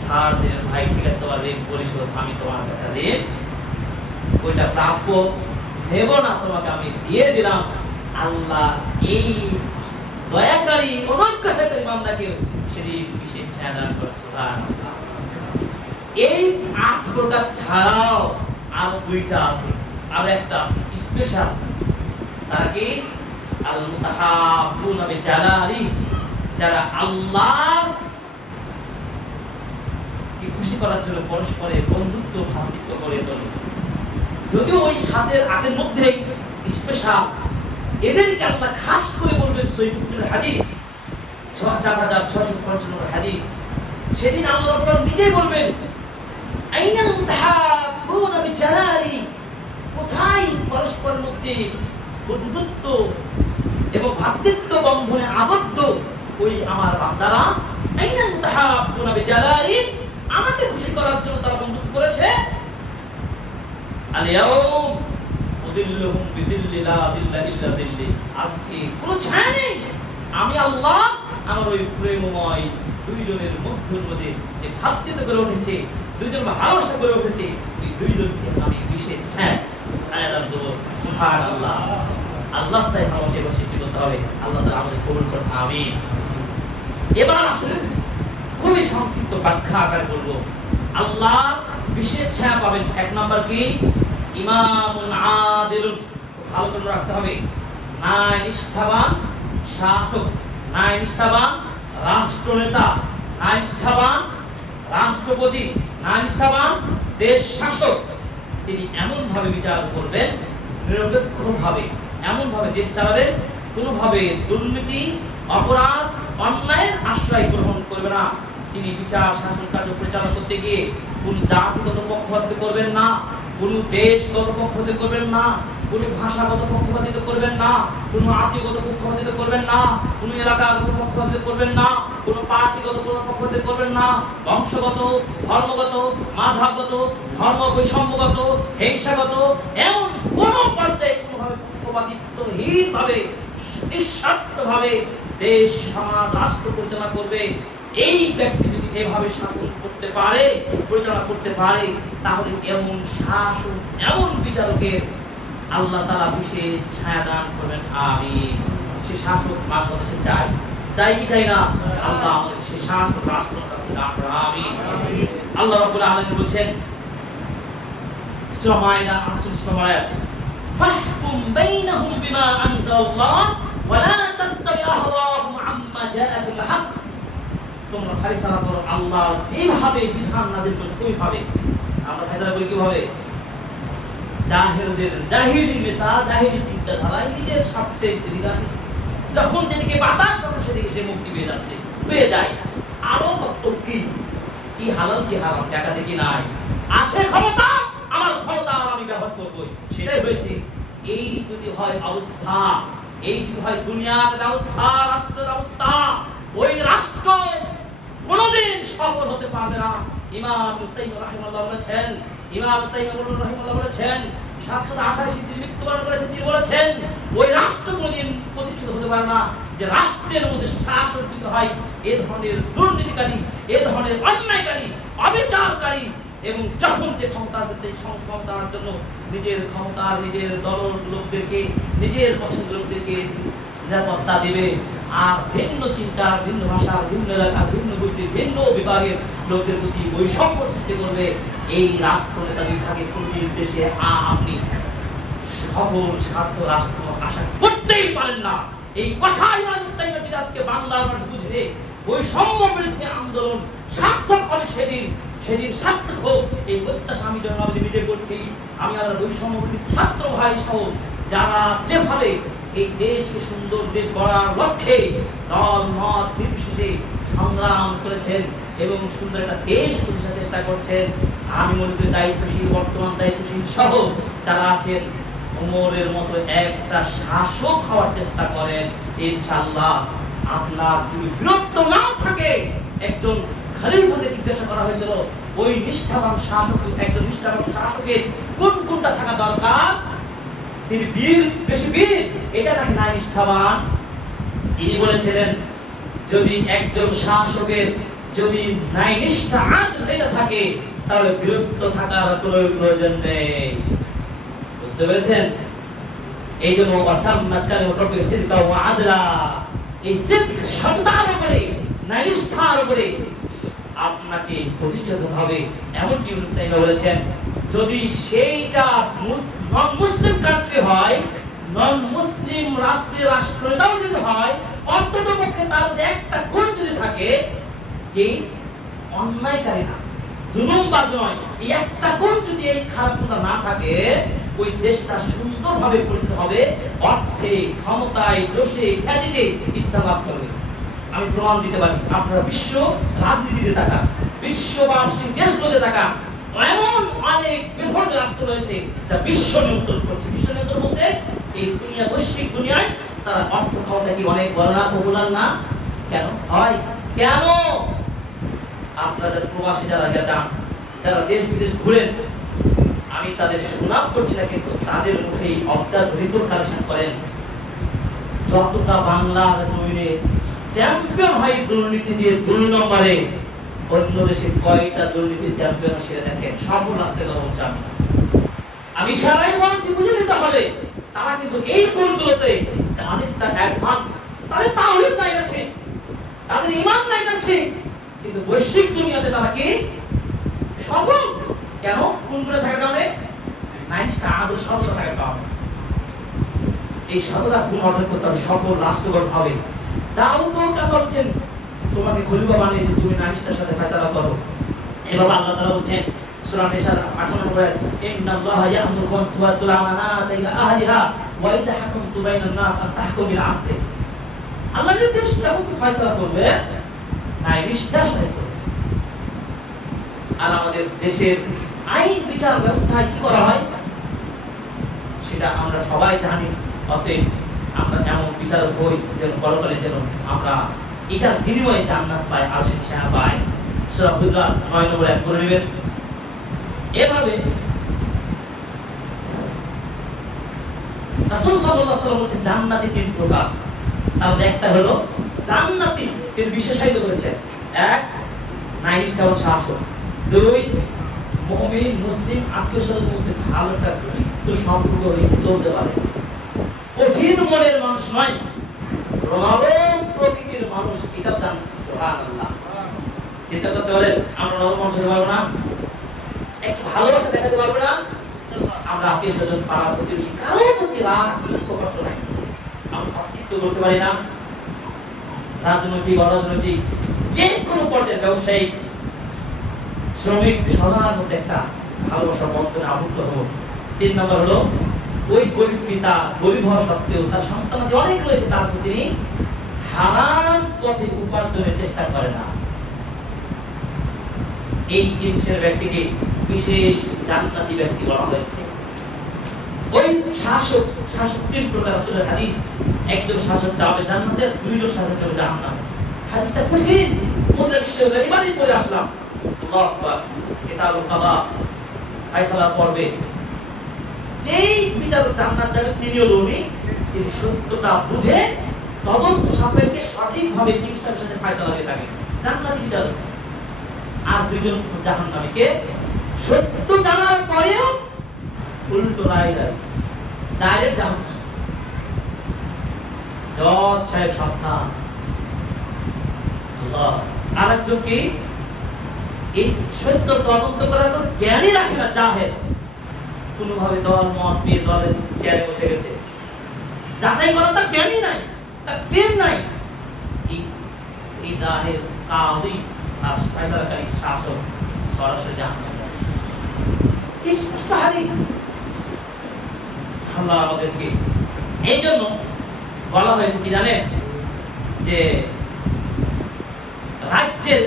ছাড় দিলেন, ভাই ঠিক আছে, তোমার ঋণ পরিশোধ আমি তোমার কাছে ঋণ ওইটা প্রাপ্য নেব না, তোমাকে আমি দিয়ে দিলাম। আল্লাহ এই দয়াকারী অনুগ্রহকারী বান্দাকে সেদিন বিশেষ ছায়া দান করে। সুবহানাল্লাহ। এই 8 প্রকার ছাড়াও আরো দুইটা আছে, আরো একটা আছে স্পেশাল। তারা কি? আল মুতাহাব্বুনা বিজালালি, যারা আল্লাহ কি খুশি করার জন্য পরস্পরের বন্ধুত্ব ভাতৃত্ব করে তোলে। যদিও ওই 7 8 মধ্যে স্পেশাল, এদেরকে আল্লাহ খাস করে বলবেন। সহিহ মুসলিমের হাদিস 4655 নম্বর হাদিস। সেদিন আল্লাহ রাব্বুল আলামিন নিজেই বলবেন, আইনাল মুতাহাব্বুনা বিজালালি, কোথায় পরস্পরের মধ্যে বন্ধুত্ব এবং ভ্রাতৃত্ব বন্ধনে আবদ্ধ ওই আমার বান্দারা, আইনাল মুতাহাব্বুনা বিজালালি, আমাকে খুশি করার জন্য তারা বন্ধুত্ব করেছে। আল-ইয়াউম উযিল্লুহুম বিযিল্লি লা যিল্লা ইল্লা যিল্লি, আজকে কোনো ছায়া নেই। আমি আল্লাহ আমার ওই প্রেমময় দুইজনের মধ্যে যে ভ্রাতৃত্ব গড়ে উঠেছে, দুইজন ভালোবাসা গড়ে উঠেছে, ওই দুইজনকে আমি বিশেষ ছায়া দান দেবো। সুবহানাল্লাহ। আল্লাহ তাই ভালোবাসা সৃষ্টি করতে হবে। আল্লাহ তাআলা আমাদের কবুল করুন, আমিন। এবার আসলে খুবই সংক্ষিপ্ত ব্যাখ্যা আকারে বলবো। আল্লাহ বিশেষ ছায়া পাবেন। 1 নাম্বার কি? ইমামুন আদিলুন, ভালো করে রাখতে হবে। ন্যায় নিষ্ঠাবান শাসক, ন্যায় নিষ্ঠাবান রাষ্ট্রনেতা, ন্যায় নিষ্ঠাবান রাষ্ট্রপতি, ন্যায় নিষ্ঠাবান দেশ শাসক। তিনি এমন ভাবে বিচার করবেন, নিরপেক্ষভাবে এমন ভাবে দেশ চালাবেন, কোনোভাবে দুর্নীতি, অপরাধ, অন্যায়ের আশ্রয় গ্রহণ করবে না। তিনি বিচার শাসন কার্য পরিচালনা করতে গিয়ে কোন জাতিগত পক্ষপাতিত্ব করবেন না, কোন দেশগত পক্ষপাতিত্ব করবেন না, কোন ভাষাগত পক্ষপাতিত্ব করবেন না, কোন আত্মীয়গত পক্ষপাতিত্ব করবেন না, কোন এলাকাগত পক্ষপাতিত্ব করবেন না, কোন পার্টিগত পক্ষপাতিত্ব করবেন না, বংশগত, ধর্মগত, মাযহাবগত, ধর্ম বৈষম্যগত, হিংসাগত এমন কোন পর্যায়ে কোনোভাবে পক্ষপাতিত্বহীনভাবে নিঃস্বার্থভাবে দেশ সমাজ রাষ্ট্র পরিচালনা করবে। এই ব্যক্তি যদি এভাবে শাসন করতে পারে, পরিচালনা করতে পারে, তাহলে এমন শাসন, এমন বিচারকের আল্লাহ তাআলা বিশেষ ছায়া দান করবেন, আমিন। সে শাসক বাংলাদেশে চাই, চাই কি চাই না? আল্লাহ আমাদের সে শাসক রাষ্ট্র দান করুন, আমিন। আল্লাহ রাব্বুল আলামিন বলেন সূরা মাইদা 48 নম্বর আয়াত, ফাহকুম বাইনাহুম বিমা আনজালাল্লাহ ওয়া লা তাত্তাবি আহওয়াহুম আম্মা জাআকাল হক, তোমরা ফয়সালা করো আল্লাহ যেভাবে বিধান নাযিল করেছেন ওইভাবে। আমরা ফয়সালা করি কিভাবে? জাহিলি নেতা, জাহিলি চিন্তাধারায় নিজের স্বার্থে বিধান, যখন যেদিকে বাতাস যখন সেদিকে সে মুক্তি পেয়ে যাচ্ছে, পেয়ে যায়। আরো কত কি হালাল কি হারাম দেখা দেখি নাই, আছে ক্ষমতা, আমার ক্ষমতা আমি ব্যবহার করবই, সেটাই হয়েছে। এই যদি হয় অবস্থা, এই যদি হয় দুনিয়ার ব্যবস্থা, রাষ্ট্রের অবস্থা, ওই রাষ্ট্র কোনদিন সফল হতে পারবে না। ইমাম ইবনে তাইমিয়া রাহিমাহুল্লাহ বলেছেন, ইমাম তাইমিয়া রাহিমাহুল্লাহ বলেছেন, 788 তিনি মৃত্যুবরণ করেছেন, তিনি বলেছেন ওই রাষ্ট্র কোনদিন প্রতিষ্ঠিত হতে পারে না যে রাষ্ট্রের মধ্যে শাসক দিতে হয় এ ধরনের দুর্নীতিকারী, এ ধরনের অন্যায়কারী, অবিচারকারী, এবং যখন যে ক্ষমতার ক্ষমতার জন্য নিজের ক্ষমতা, নিজের দল লোকদেরকে, নিজের পছন্দের লোকদেরকে নিরাপত্তা দেবে, আর ভিন্ন চিন্তার, ভিন্ন ভাষার, ভিন্ন এলাকার, ভিন্ন গোষ্ঠীর, ভিন্ন বিভাগের লোকদের প্রতি বৈষম্য সৃষ্টি করবে, এই রাষ্ট্র নেতা বিভাগে প্রতিটি দেশে আপনি সফল স্বার্থ রাষ্ট্র আশা করতেই পারেন না। এই কথাই যদি আজকে বাংলার মানুষ বুঝে, বৈষম্য বিরোধী আন্দোলন সার্থক হবে সেদিন, সেদিন সার্থক হোক, এই প্রত্যাশা আমি যেন আমি নিজে করছি। আমি আমার বৈষম্য বিরোধী ছাত্র ভাই সহ যারা যেভাবে এই দেশকে সুন্দর দেশ গড়ার লক্ষ্যে দল মত নির্বিশেষে সংগ্রাম করেছেন এবং সুন্দর একটা দেশ প্রতিষ্ঠার চেষ্টা করছেন, আমি মনে করি দায়িত্বশীল, বর্তমান দায়িত্বশীল সহ যারা আছেন, ওমরের মতো একটা শাসক হওয়ার চেষ্টা করেন। ইনশাআল্লাহ আপনার যদি বিরক্ত না থাকে, একজন খলিফাকে জিজ্ঞাসা করা হয়েছিল ওই নিষ্ঠাবান শাসক, একজন নিষ্ঠাবান শাসকের কোন কোনটা থাকা দরকার, তিনি বীর, বেশি বীর, এটা নাকি না নিষ্ঠাবান। তিনি বলেছিলেন যদি একজন শাসকের যদি ন্যায় নিষ্ঠা আদল এটা থাকে, তাহলে বিরক্ত থাকার কোনো প্রয়োজন নেই। বুঝতে পেরেছেন? এই জন্য এই সততার উপরে, ন্যায় নিষ্ঠার উপরে আপনাকে প্রতিষ্ঠিত হবে। এমনকি বলেছেন যদি সেইটা নন মুসলিম কান্ট্রি হয়, নন মুসলিম রাষ্ট্রের রাষ্ট্রনেতাও যদি হয়, অন্তত পক্ষে তার একটা গুণ যদি থাকে, কি অন্যায়কারী না, জুলুমবাজ নয়, এই একটা গুণ যদি এই খারাপ গুণটা না থাকে, ওই দেশটা সুন্দরভাবে পরিচিত হবে, অর্থে, ক্ষমতায়, যশে, খ্যাতিতে ইসলাম লাভ করবে। আমি প্রমাণ দিতে পারি। আপনারা বিশ্ব রাজনীতিতে তাকান, বিশ্ববাসী দেশগুলোতে তাকান, এমন অনেক বিধর্মী রাষ্ট্র রয়েছে যা বিশ্ব নিয়ন্ত্রণ করছে। বিশ্ব নিয়ন্ত্রণ বলতে এই দুনিয়া, বৈশ্বিক দুনিয়ায় তারা অর্থ ক্ষমতা কি অনেক বড় না, পপুলার না? কেন হয়? কেন? আপনারা যারা প্রবাসী, যারা যান, যারা দেশ বিদেশ ঘুরেন, আমি তাদের সুনাম করছি না, কিন্তু তাদের মুখেই অবজার্ভ রিপোর্ট কালেকশন করেন, যতটা বাংলার জমিনে চ্যাম্পিয়ন হয় দুর্নীতি দিয়ে 2 নম্বরে, অন্য দেশে কয়টা দুর্নীতির চ্যাম্পিয়ন সেটা দেখেন। সফল রাষ্ট্রের কথা বলছি আমি সারাই বলছি, বুঝে নিতে হবে তারা কিন্তু এই গুণগুলোতে অনেকটা অ্যাডভান্স। তাদের তাওহীদ নাই আছে, তাদের ঈমান নাই আছে, কিন্তু বৈশ্বিক দুনিয়াতে তারা কি সফল। কেন? কোনগুলো থাকার কারণে? 9টা আদর্শ সততা থাকার কারণে। এই সততা গুণ অর্জন করতে হবে, সফল রাষ্ট্র গঠন হবে। দাউদ কেন বলছেন তোমাকে খলিফা বানিয়েছে, তুমি 9টার সাথে ফয়সালা করো। এভাবে আল্লাহ তাআলা বলছেন সূরা নিসার 58 নম্বর আয়াত, ইন্নাল্লাহা ইয়া'মুরুকুম আন তু'আদ্দুল আমানাতি ইলা আহলিহা ওয়া ইযা হাকামতুম বাইনান নাস আন তাহকুমু বিল 'আদল। আল্লাহ নির্দেশ যখন ফয়সালা করবে 9টার সাথে করবে। আর আমাদের দেশের আইন বিচার ব্যবস্থায় কি করা হয় সেটা আমরা সবাই জানি। অতএব আমরা এমন বিচারক হই যেন পরকালে যেন আমরা এটার বিনিময়ে জান্নাত পাই, আরশের ছায়া পাই। সূরা হুজুরাত 9 নম্বর আয়াত পড়ে নেবেন। এভাবে রাসূল সাল্লাল্লাহু আলাইহি ওয়াসাল্লাম বলেছেন জান্নাতি 3 প্রকার। তার মধ্যে একটা হলো জান্নাতি, এর বিশেষায়িত করেছে। 1 নাইনিষ্ঠা ও শাসক, 2 মুমিন মুসলিম আত্মীয়স্বজনের মধ্যে ভালো একটা পবিত্র সম্পর্ক রেখে চলতে পারে, কঠিন মনের মানুষ নয়, নরম প্রকৃতির মানুষ, এটাও জান্নাতি। সুবহানাল্লাহ। চিন্তা করতে পারেন আমরা নরম মানুষ হতে পারবো না? একটু ভালোবাসা দেখাতে পারবো না? আমরা আত্মীয়স্বজন, পাড়া প্রতিবেশী কারোর প্রতি রাগ কষ্ট নাই, আমরা ভাতৃত্ব করতে পারি না? রাজনৈতিক, অরাজনৈতিক যে কোনো পর্যায়ে, ব্যবসায়িক, শ্রমিক, সবার মধ্যে একটা ভালোবাসার বন্ধনে আবদ্ধ হবো। 3 নম্বর হলো ওই গরিব পিতা, গরিব হওয়া সত্ত্বেও তার সন্তান যে অনেক রয়েছে, তার প্রতি তিনি হারাম পথে উপার্জনের চেষ্টা করে না। এই জিনিসের ব্যক্তিকে বিশেষ জান্নাতি ব্যক্তি বলা হয়েছে। ওই শাসক 3 প্রকার রাসূলের হাদিস। একজন শাসক যাবে জান্নাতে, 2 জন শাসক যাবে জাহান্নামে। হাদিসটা কঠিন, মধ্যে এবারই পড়ে আসলাম। আল্লাহু আকবার। কিতাবুল কাদা ফয়সালা পড়বে, যেই বিচারক জান্নাত যাবে তিনি হলো উনি যিনি সত্যটা বুঝে তদন্ত সাপেক্ষে সঠিকভাবে ইনসাফের সাথে ফয়সালা দিয়ে থাকে, জান্নাতি বিচারক। আর 2 জন জাহান্নামীকে সত্য জানার পরেও উল্টো রায় দেয়, ডাইরেক্ট জাহান্নাম। জজ সাহেব সাবধান। আল্লাহ। আরেকজন কি এই সত্য তদন্ত করার কোনো জ্ঞানই রাখে না, জাহেল, কোনোভাবে দল মত পেয়ে দলের চেয়ারে বসে গেছে, যাচাই করার তার জ্ঞানই নাই, তার জ্ঞান নাই। এই জাহেল কাউদি আর ফয়সালাকারী শাসক সরাসরি জাহান্নামে যাবে। স্পষ্ট হাদিস। আল্লাহ আমাদেরকে এই জন্য বলা হয়েছে কি জানেন, যে রাজ্যের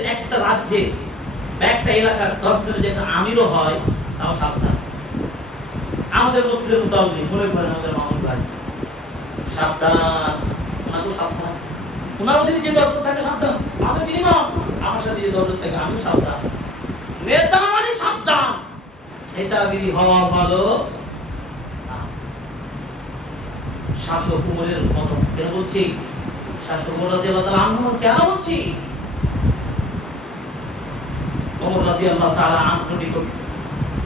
একটা এলাকার 10 জনের যে একটা আমিরও হয়, তাও সাবধান। আমাদের মসজিদের দল নেই, মনে করেন আমাদের মামুন ভাই, সাবধান, ওনাকেও সাবধান। ওনারও যদি যে দর্শন থাকে সাবধান, আমি তিনি না, আমার সাথে যে দর্শন থাকে আমিও সাবধান। নেতা মানে সাবধান, নেতাগিরি হওয়া ভালো না। শাসক উমরের মতো কেন বলছি? শাসক উমর রাদিয়াল্লাহু তাআলা আনহু কেন বলছি? ওমর রাদিয়াল্লাহু তাআলা আনহু নিকট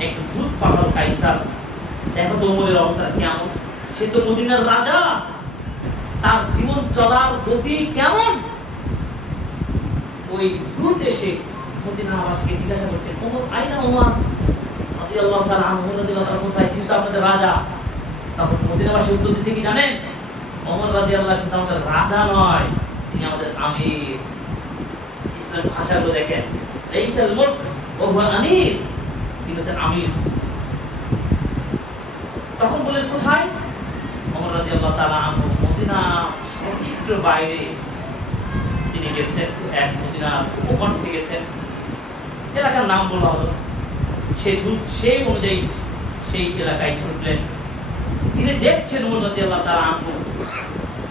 একজন দূত পাঠাল কাইসার। দেখো তো ওমরের অবস্থা কেমন, সে তো মদিনার রাজা, তার জীবন চলার গতি কেমন। ওই দূত এসে মদিনাবাসীকে জিজ্ঞাসা করছে, ওমর আইনা ওমর রাদিয়াল্লাহু তাআলা আনহু রাদিয়াল্লাহু কোথায়? তিনি তো আপনাদের রাজা। তখন মদিনাবাসী উত্তর দিচ্ছে কি জানেন? ওমর রাদিয়াল্লাহু কিন্তু আমাদের রাজা নয়, তিনি আমাদের আমির। ইসলাম ভাষাগুলো দেখেন, লাইসাল মুলক ওয়া হুয়া আমির, তিনি হচ্ছেন আমির। তখন বলেন কোথায়? ওমর রাদিয়াল্লাহু তাআলা আনহু মদিনা শহরের বাইরে তিনি গেছেন, এক মদিনার উপকণ্ঠে গেছেন, এলাকার নাম বলা হলো। সেই দূত সেই অনুযায়ী সেই এলাকায় ছুটলেন। তিনি দেখছেন ওমর রাদিয়াল্লাহু তাআলা আনহু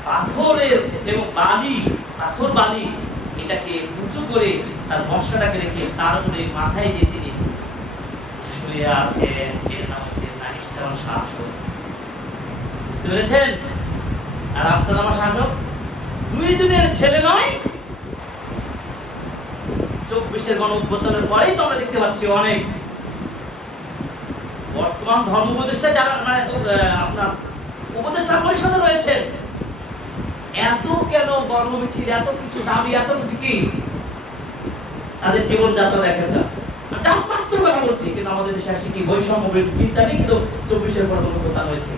পাথরের এবং বালি, পাথর বালি এটাকে উঁচু করে তার বর্ষাটাকে রেখে তার উপরে মাথায় দিয়ে তিনি শুয়ে আছেন। এর নাম হচ্ছে নাহিস্টান শাসক। বুঝতে পেরেছেন? আর আপনার আমার শাসক দুই দিনের ছেলে নয়, 24-এর গণ অভ্যুত্থানের পরেই তো আমরা দেখতে পাচ্ছি অনেক বর্তমান ধর্ম উপদেষ্টা যারা আপনার উপদেষ্টা পরিষদে রয়েছে, এত কেন গণমিছিল, এত কিছু দাবি, এত কিছু কি তাদের জীবনযাত্রা দেখেন না। জাস্ট বাস্তব কথা বলছি, কিন্তু আমাদের দেশে আসছে কি বৈষম্য চিন্তা নেই, কিন্তু 24-এর পর গণঅভ্যুত্থান হয়েছে।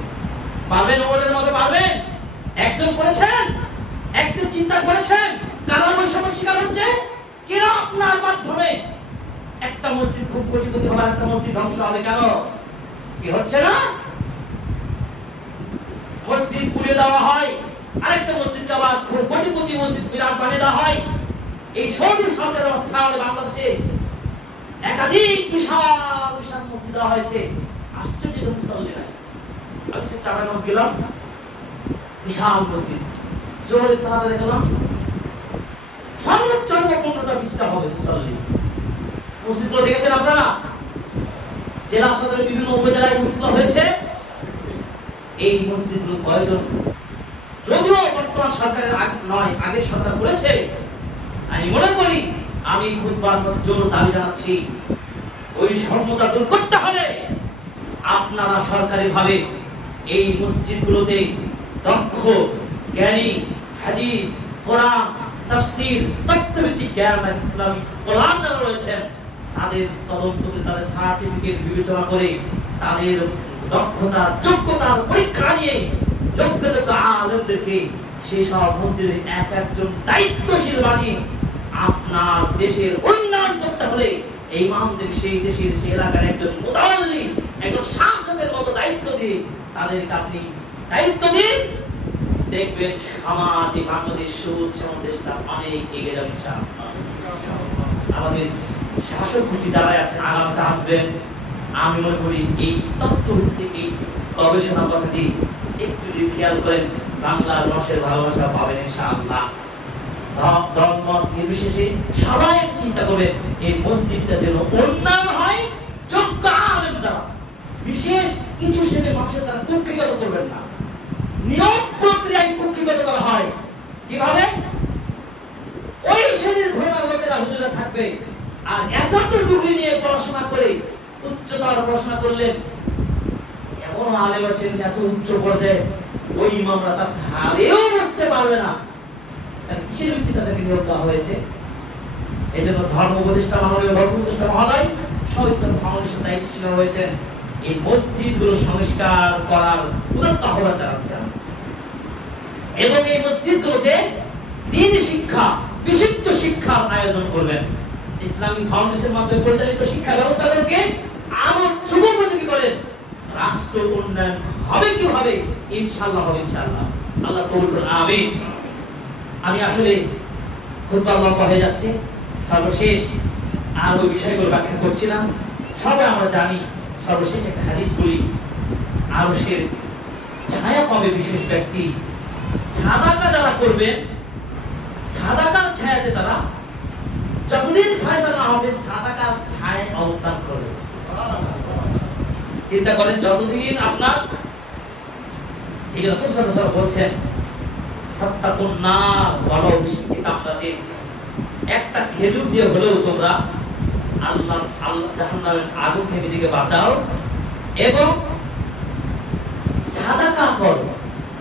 পাবেন ওদের মতো পাবেন? একজন করেছেন, একজন চিন্তা করেছেন কারা বৈষম্য শিকার হচ্ছে? কেন আপনার মাধ্যমে একটা মসজিদ খুব কোটিপতি হবে, একটা মসজিদ ধ্বংস হবে? কেন কি হচ্ছে না? মসজিদ পুড়িয়ে দেওয়া হয়, আরেকটা মসজিদ আবার খুব কোটিপতি মসজিদ বিরাট বানিয়ে দেওয়া হয়। এই সৌদি সরকারের অর্থায়নে বাংলাদেশে একাধিক বিশাল বিশাল মসজিদ দেওয়া হয়েছে। আশ্চর্য মুসল্লি নাই। আমি সে চাঁপাইনবাবগঞ্জ গেলাম, বিশাল মসজিদ, জোহরের সালাতে দেখলাম সর্বোচ্চ 15টা 20টা হবে মুসল্লি। মসজিদগুলো দেখেছেন আপনারা? জেলা সদরের বিভিন্ন উপজেলায় মসজিদগুলো হয়েছে। এই মসজিদগুলো কয়জন? যদিও বর্তমান সরকারের নয়, আগের সরকার করেছে। আমি মনে করি, আমি খুতবার জোর দাবি জানাচ্ছি, ওই সম্মতা দূর করতে হবে। আপনারা সরকারি ভাবে এই মসজিদগুলোতে দক্ষ জ্ঞানী হাদিস, কোরআন, তাফসীর, তত্ত্বভিত্তিক জ্ঞান আর ইসলামী স্কলার যারা রয়েছেন, তাদের তদন্ত করে তাদের সার্টিফিকেট বিবেচনা করে তাদের দক্ষতা যোগ্যতার পরীক্ষা নিয়ে যোগ্য আলেমদেরকে সেই সব মসজিদের এক একজন দায়িত্বশীল বানিয়ে আপনার দেশের উন্নয়ন করতে হলে এই ইমামদের সেই দেশের সেই এলাকার একজন মুতাওয়াল্লি, একজন শাসকের মতো দায়িত্ব দিয়ে তাদেরকে আপনি দায়িত্ব দিন, দেখবেন সমাজে বাংলাদেশ সবুজ সমাজ দেশটা অনেক এগিয়ে যাবে। আমাদের শাসক গোষ্ঠী যারা আছেন আগামীতে আসবেন, আমি মনে করি এই তথ্যভিত্তিক এই গবেষণা কথাটি একটু যদি খেয়াল করেন, বাংলার রসের ভালোবাসা পাবেন ইনশাআল্লাহ। ধর্ম নির্বিশেষে সবাই চিন্তা করবেন এই মসজিদটা যেন উন্নয়ন হয় যোগ্য আলেম দ্বারা, বিশেষ কিছু শ্রেণীর মানুষের দ্বারা কুক্ষিগত করবেন না। নিয়ম প্রক্রিয়ায় কুক্ষিগত করা হয় কিভাবে? ওই শ্রেণীর ঘোড়ার লোকেরা হুজুরা থাকবে, আর এতটুকু ডিগ্রি নিয়ে পড়াশোনা করে উচ্চতর পড়াশোনা করলেন, এমন আলেম আছেন এত উচ্চ পর্যায়ে ওই ইমামরা তার ধারেও বসতে পারবে না। কিসের ভিত্তিতে তাদেরকে নিয়োগ দেওয়া হয়েছে? এই জন্য ধর্ম উপদেষ্টা, মাননীয় ধর্ম উপদেষ্টা মহোদয় সহ ইসলাম ফাউন্ডেশন দায়িত্বশীল হয়েছেন এই মসজিদগুলো সংস্কার করার উদাত্ত আহ্বান জানাচ্ছেন এবং এই মসজিদগুলোতে দ্বীন শিক্ষা, বিশুদ্ধ শিক্ষার আয়োজন করবেন। ইসলামিক ফাউন্ডেশনের মাধ্যমে পরিচালিত শিক্ষা ব্যবস্থাগুলোকে আরো যুগোপযোগী করেন। রাষ্ট্র উন্নয়ন হবে কি হবে? ইনশাআল্লাহ হবে, ইনশাআল্লাহ। আল্লাহ কবুল করুন, আমিন। আমি আসলে খুতবা লম্বা হয়ে যাচ্ছে, সর্বশেষ আর ওই বিষয়গুলো ব্যাখ্যা করছি না। সবাই আমরা জানি, সর্বশেষ একটা হাদিস বলি, আরশের ছায়া পাবে বিশেষ ব্যক্তি। সাদাকা যারা করবেন, সাদাকার ছায়াতে তারা যতদিন ফয়সালা না হবে সাদাকার ছায়ায় অবস্থান করবে। চিন্তা করেন, যতদিন আপনার এই রাসূল সাল্লাল্লাহু আলাইহি ওয়াসাল্লাম বলছেন ফাত্তাকুন নার ওয়ালাউ বিশিক্কি, একটা খেজুর দিয়ে হলেও তোমরা আল্লাহ জাহান্নামের আগুন থেকে নিজেকে বাঁচাও এবং সাদাকা করো।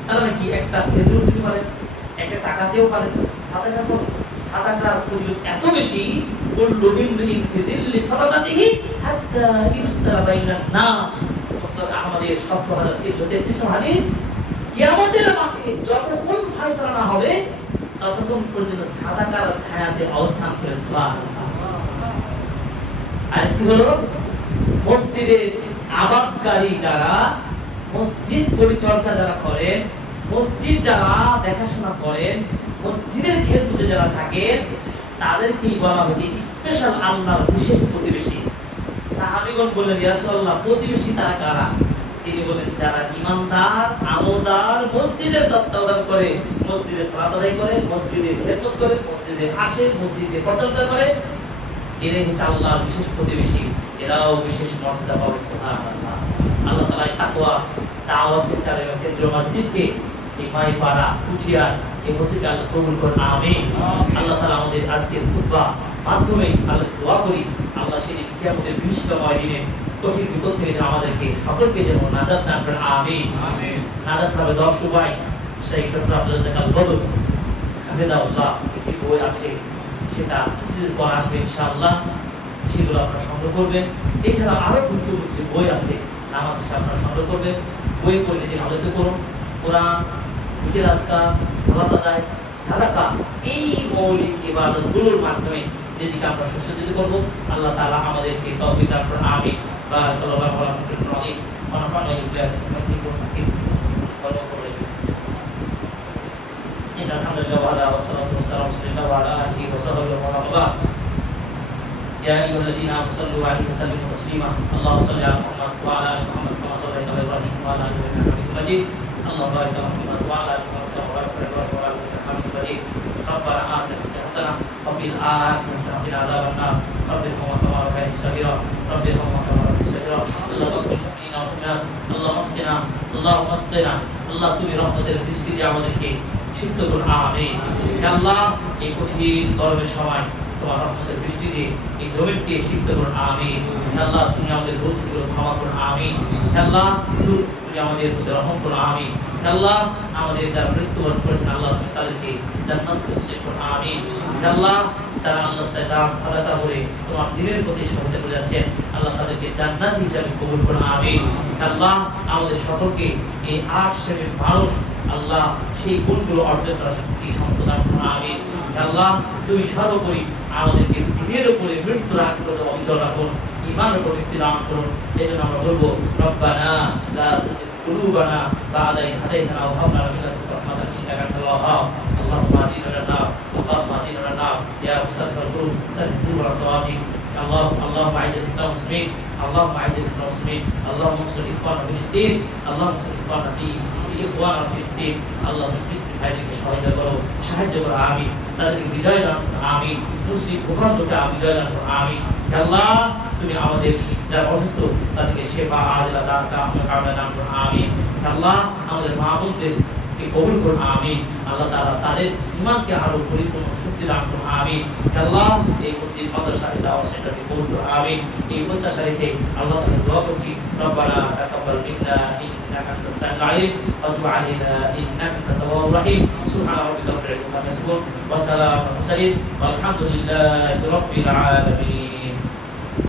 তার মানে কি? একটা খেজুর যদি পারেন, একটা টাকা দিয়েও পারেন, সাদাকা করো। সাদাকার ফজিলত এত বেশি কুল্লু ইমরিন ফি দিল্লি সাদাকাতিহি হাত্তা ইউসরা বাইনান নাস। মুসনাদ আহমদের ৭০৩৩৩ হাদিস। কিয়ামতের মাঠে যতক্ষণ ফয়সালা না হবে ততক্ষণ পর্যন্ত সাদাকার ছায়াতে অবস্থান করে। সুবহানাল্লাহ। আর কি হলো, মসজিদের আবাদকারী যারা, মসজিদ পরিচর্যা যারা করেন, মসজিদ যারা দেখাশোনা করেন, মসজিদের খেদমতে যারা থাকেন, তাদেরকেই বলা হয় স্পেশাল আল্লাহর বিশেষ প্রতিবেশী। সাহাবীগণ বললেন, ইয়া রাসূলুল্লাহ, প্রতিবেশী তারা কারা? তিনি বলেন, যারা ঈমানদার, আমলদার, মসজিদের তত্ত্বাবধান করে, মসজিদে সালাত আদায় করে, মসজিদের খেদমত করে, মসজিদে আসে, মসজিদে পরিচর্যা করে, এরাই হচ্ছে আল্লাহর বিশেষ প্রতিবেশী। এরাও বিশেষ মর্যাদা পাবে। সুবহানাল্লাহ। আল্লাহ তাআলা তাকওয়া দাওয়াত সেন্টারের কেন্দ্র মসজিদকে এই মাইপাড়া কুঠিয়ার এই মসজিদকে আল্লাহ কবুল করুন। আমিন। আল্লাহ তাআলা আমাদের আজকের খুতবা মাধ্যমে আল্লাহ দোয়া করি, আল্লাহ সেদিন কিয়ামতের বিভীষিকাময় দিনে কঠিন বিপদ থেকে যেন আমাদেরকে সকলকে যেন নাজাত দান করেন। আমিন। নাজাত পাবে 10 উপায়। সেই ডক্টর আব্দুল রাজ্জাক আল বদর হাফিজাহুল্লাহ একটি বই আছে, সেটা কিছুদিন পর আসবে ইনশাআল্লাহ, সেগুলো আপনারা সংগ্রহ করবেন। এছাড়া আরো গুরুত্বপূর্ণ কিছু বই আছে, নামাজ সেটা আপনারা সংগ্রহ করবেন। বই পড়লে যে আলোচনা করুন, কোরআন, জিকির, আজকার, সালাত আদায়, সাদাকা, এই মৌলিক ইবাদতগুলোর মাধ্যমে নিজেকে আমরা সুসজ্জিত করব। আল্লাহ তাআলা আমাদেরকে তৌফিক দান করুন। আমিন। বারাকাল্লাহু ফিকুম ওয়া নাফা'নি ওয়া নাফা'নি الحمد لله والصلاة والسلام على رسول الله وعلى آله وصحبه ومن والاه. يا أيها الذين آمنوا صلوا عليه وسلموا تسليما. اللهم صل على محمد وعلى آل محمد كما صليت على إبراهيم وعلى آل إبراهيم إنك حميد مجيد. اللهم بارك على محمد وعلى آل محمد كما باركت على إبراهيم وعلى آل إبراهيم إنك حميد مجيد. ربنا آتنا في الدنيا حسنة وفي الآخرة حسنة وقنا عذاب النار. رب ارحمهما كما ربياني صغيرا. رب ارحمهما كما ربياني صغيرا. اللهم اغفر للمؤمنين والمؤمنات. اللهم اسقنا. اللهم اسقنا. আল্লাহ তুমি রহমতের দৃষ্টি দিয়ে আমাদেরকে সিদ্ধ করুন। আমিন। হে আল্লাহ, এই কঠিন গরমের সময় তোমার রহমতের দৃষ্টি দিয়ে এই জমিনকে সিদ্ধ করুন। আমিন। হে আল্লাহ, তুমি আমাদের ভুলগুলো ক্ষমা করুন। আমিন। হে আল্লাহ, তুমি আমাদের প্রতি রহম করুন। আমিন। হে আল্লাহ, আমাদের যারা মৃত্যুবরণ করেছেন, আল্লাহ তুমি তাদেরকে জান্নাত নসিব করুন। আমিন। হে আল্লাহ, যারা আল্লাহর রাস্তায় দান সাদাকা করে তোমার দ্বীনের প্রতি সহায়তা করে যাচ্ছেন, আল্লাহ তাদেরকে জান্নাত হিসাবে কবুল করুন। আমিন। হে আল্লাহ, আমাদের সকলকে এই 8 শ্রেণীর মানুষ আল্লাহ সেই গুণগুলো অর্জন করার শক্তি সম্প্রদান করুন। আমিন। হে আল্লাহ, তুমি সর্বোপরি আমাদেরকে দ্বীনের উপরে মৃত্যুর আগ পর্যন্ত অবিচল রাখুন, ঈমানের উপর ভিত্তি দান করুন। এজন্য আমরা বলবো, রব্বানা লা তুযিগ কুলুবানা বা'দা ইয হাদাইতানা ওয়া হাব লানা মিন লাদুনকা রাহমাতান ইন্নাকা আনতাল ওয়াহ্হাব। اللهم اهدنا للنار اللهم اهدنا للنار يا مسدد القلوب سدد قلوبنا الطواغي. اللهم اعز الاسلام والمسلمين. اللهم اعز الاسلام والمسلمين. اللهم انصر اخواننا في فلسطين. اللهم انصر اخواننا في اخواننا في فلسطين. اللهم ফিলিস্তিন ভাইদেরকে সহায়তা করো, সাহায্য করো। আমিন। তাদেরকে বিজয় দান করো। আমিন। মুসলিম ভূখণ্ডকে বিজয় দান করো। আমিন। হে আল্লাহ, তুমি আমাদের যারা অসুস্থ তাদেরকে শেফা আজিলা দান কামনা দান করো। আমিন। হে আল্লাহ, আমাদের মা বোনদের কবুল করুন। আমিন। আল্লাহ তাআলা তাদের ঈমানকে আরো পরিপূর্ণ শক্তি দান করুন। আমিন। আল্লাহ, এই মসজিদ মাদ্রাসাকে দাওয়াত সেন্টারকে কবুল করুন। আমিন। এই প্রত্যাশা রেখে আল্লাহ তাআলা দোয়া করছি, রব্বানা তাকাব্বাল মিন্না ইন্নাকা আনতাস সামিউল আলিম ওয়া তুব আলাইনা ইন্নাকা আনতাত তাওয়াবুর রহিম। সুবহানা রাব্বিকা রাব্বিল ইজ্জাতি আম্মা ইয়াসিফুন ওয়া সালামুন আলাল মুরসালিন ওয়ালহামদুলিল্লাহি রাব্বিল আলামিন।